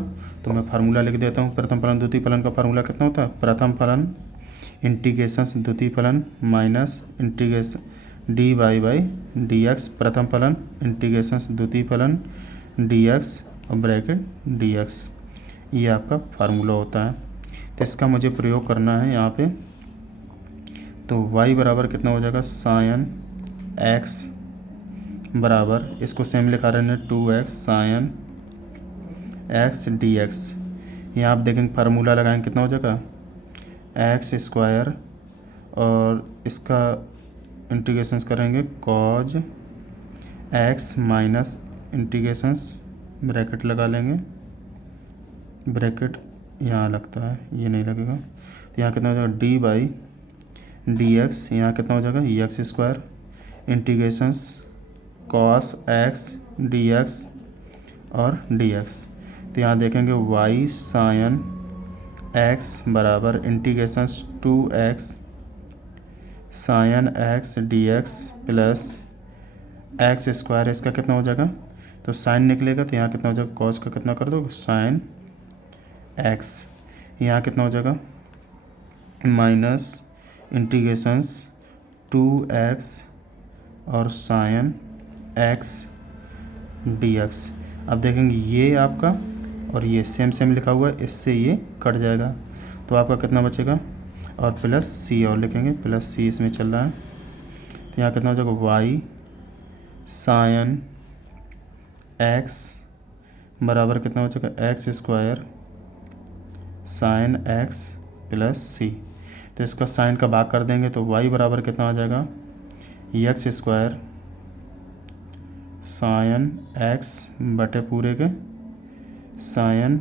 तो मैं फार्मूला लिख देता हूँ। प्रथम फलन द्वितीय फलन का फार्मूला कितना होता है प्रथम फलन इंटीग्रेशन द्वितीय फलन minus integration d y by d x, प्रथम फलन इंटीग्रेशन द्वितीय फलन डी एक्स और ब्रैकेट डी एक्स, ये आपका फार्मूला होता है। तो इसका मुझे प्रयोग करना है यहाँ पे। तो y बराबर कितना हो जाएगा साइन x बराबर इसको सेम लिखा रहे हैं 2x sign x D x. यहाँ आप देखेंगे फार्मूला लगाएंगे कितना हो जाएगा एक्स स्क्वायर और इसका इंटीग्रेशंस करेंगे cos x minus integrations bracket लगा लेंगे, ब्रैकेट यहाँ लगता है ये नहीं लगेगा। तो यहाँ कितना हो जाएगा डी बाई डी एक्स, यहाँ कितना हो जाएगा X square integrations cos x D x और डी एक्स। तो यहाँ देखेंगे वाई साइन एक्स बराबर integrations 2x sign X D x plus x square, इसका कितना हो जाएगा, तो साइन निकलेगा तो यहाँ कितना हो जाएगा कॉस का कितना कर दो साइन एक्स, यहाँ कितना हो जाएगा माइनस इंटीग्रेशंस 2x और साइन एक्स डी एक्स। अब देखेंगे ये आपका और ये सेम सेम लिखा हुआ है, इससे ये कट जाएगा तो आपका कितना बचेगा, और प्लस सी और लिखेंगे, प्लस सी इसमें चल रहा है तो यहाँ कितना हो जाएगा वाई साइन एक्स बराबर कितना हो जाएगा X square sine X plus C. तो इसका साइन का भाग कर देंगे तो वाई बराबर कितना आ जाएगा एक्स स्क्वायर साइन एक्स बटे पूरे के sign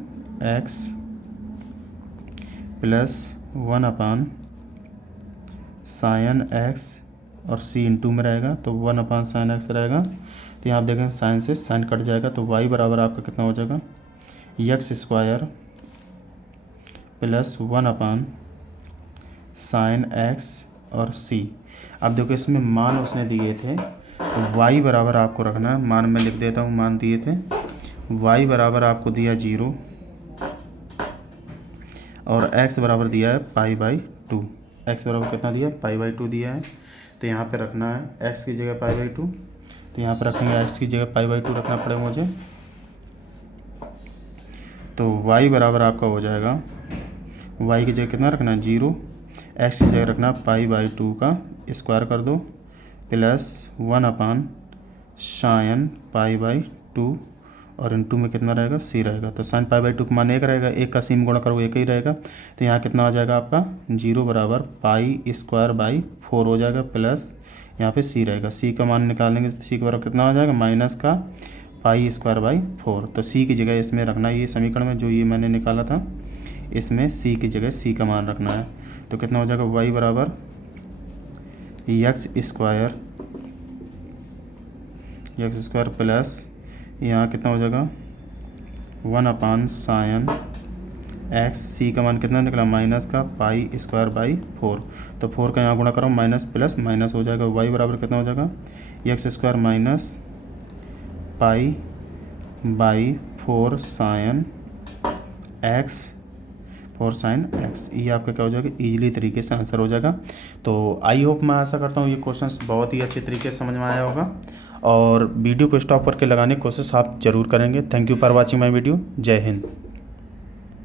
X plus 1 sign X और सी इंटू में रहेगा तो 1 साइन एक्स रहेगा। तो यहाँ आप देखें साइन से साइन कट जाएगा तो वाई बराबर आपका कितना हो जाएगा X square plus 1 sign X और सी। अब देखो इसमें मान उसने दिए थे तो y बराबर आपको रखना है, मान मैं लिख देता हूँ, मान दिए थे y बराबर आपको दिया 0 और x बराबर दिया है π/2। x बराबर कितना दिया है π/2 दिया है तो यहाँ पे रखना है x की जगह π/2, तो यहाँ पे रखेंगे x की जगह π/2 रखना पड़ेगा मुझे। तो y बराबर आपका हो जाएगा y की जगह कितना रखना है 0, x की जगह रखना π/2 का स्क्वायर कर दो प्लस 1 साइन π/2 और इनटू में कितना रहेगा c रहेगा। तो साइन π/2 का मान 1 रहेगा, 1 का सी में गुणा करो 1 ही रहेगा तो यहाँ कितना आ जाएगा आपका 0 बराबर π²/4 हो जाएगा प्लस यहाँ पे c रहेगा, c का मान निकालेंगे तो c के बराबर कितना आ जाएगा माइनस का π²/4। तो c की जगह इसमें रखना है, ये समीकरण में जो ये मैंने निकाला था इसमें c की जगह c का मान रखना है तो कितना हो जाएगा y बराबर एक्स स्क्वायर प्लस यहाँ कितना हो जाएगा 1 साइन एक्स, सी का मान कितना निकला माइनस का π²/4 तो 4 का यहाँ गुणा करो माइनस प्लस माइनस हो जाएगा, y बराबर कितना हो जाएगा X square minus π/4 sine X 4 sine X. ये आपका क्या हो जाएगा इजीली तरीके से आंसर हो जाएगा। तो आई होप मैं आशा करता हूँ ये क्वेश्चंस बहुत ही अच्छे तरीके से समझ में आया होगा और वीडियो को स्टॉप करके लगाने की कोशिश आप ज़रूर करेंगे। Thank you for watching my video. जय हिंद।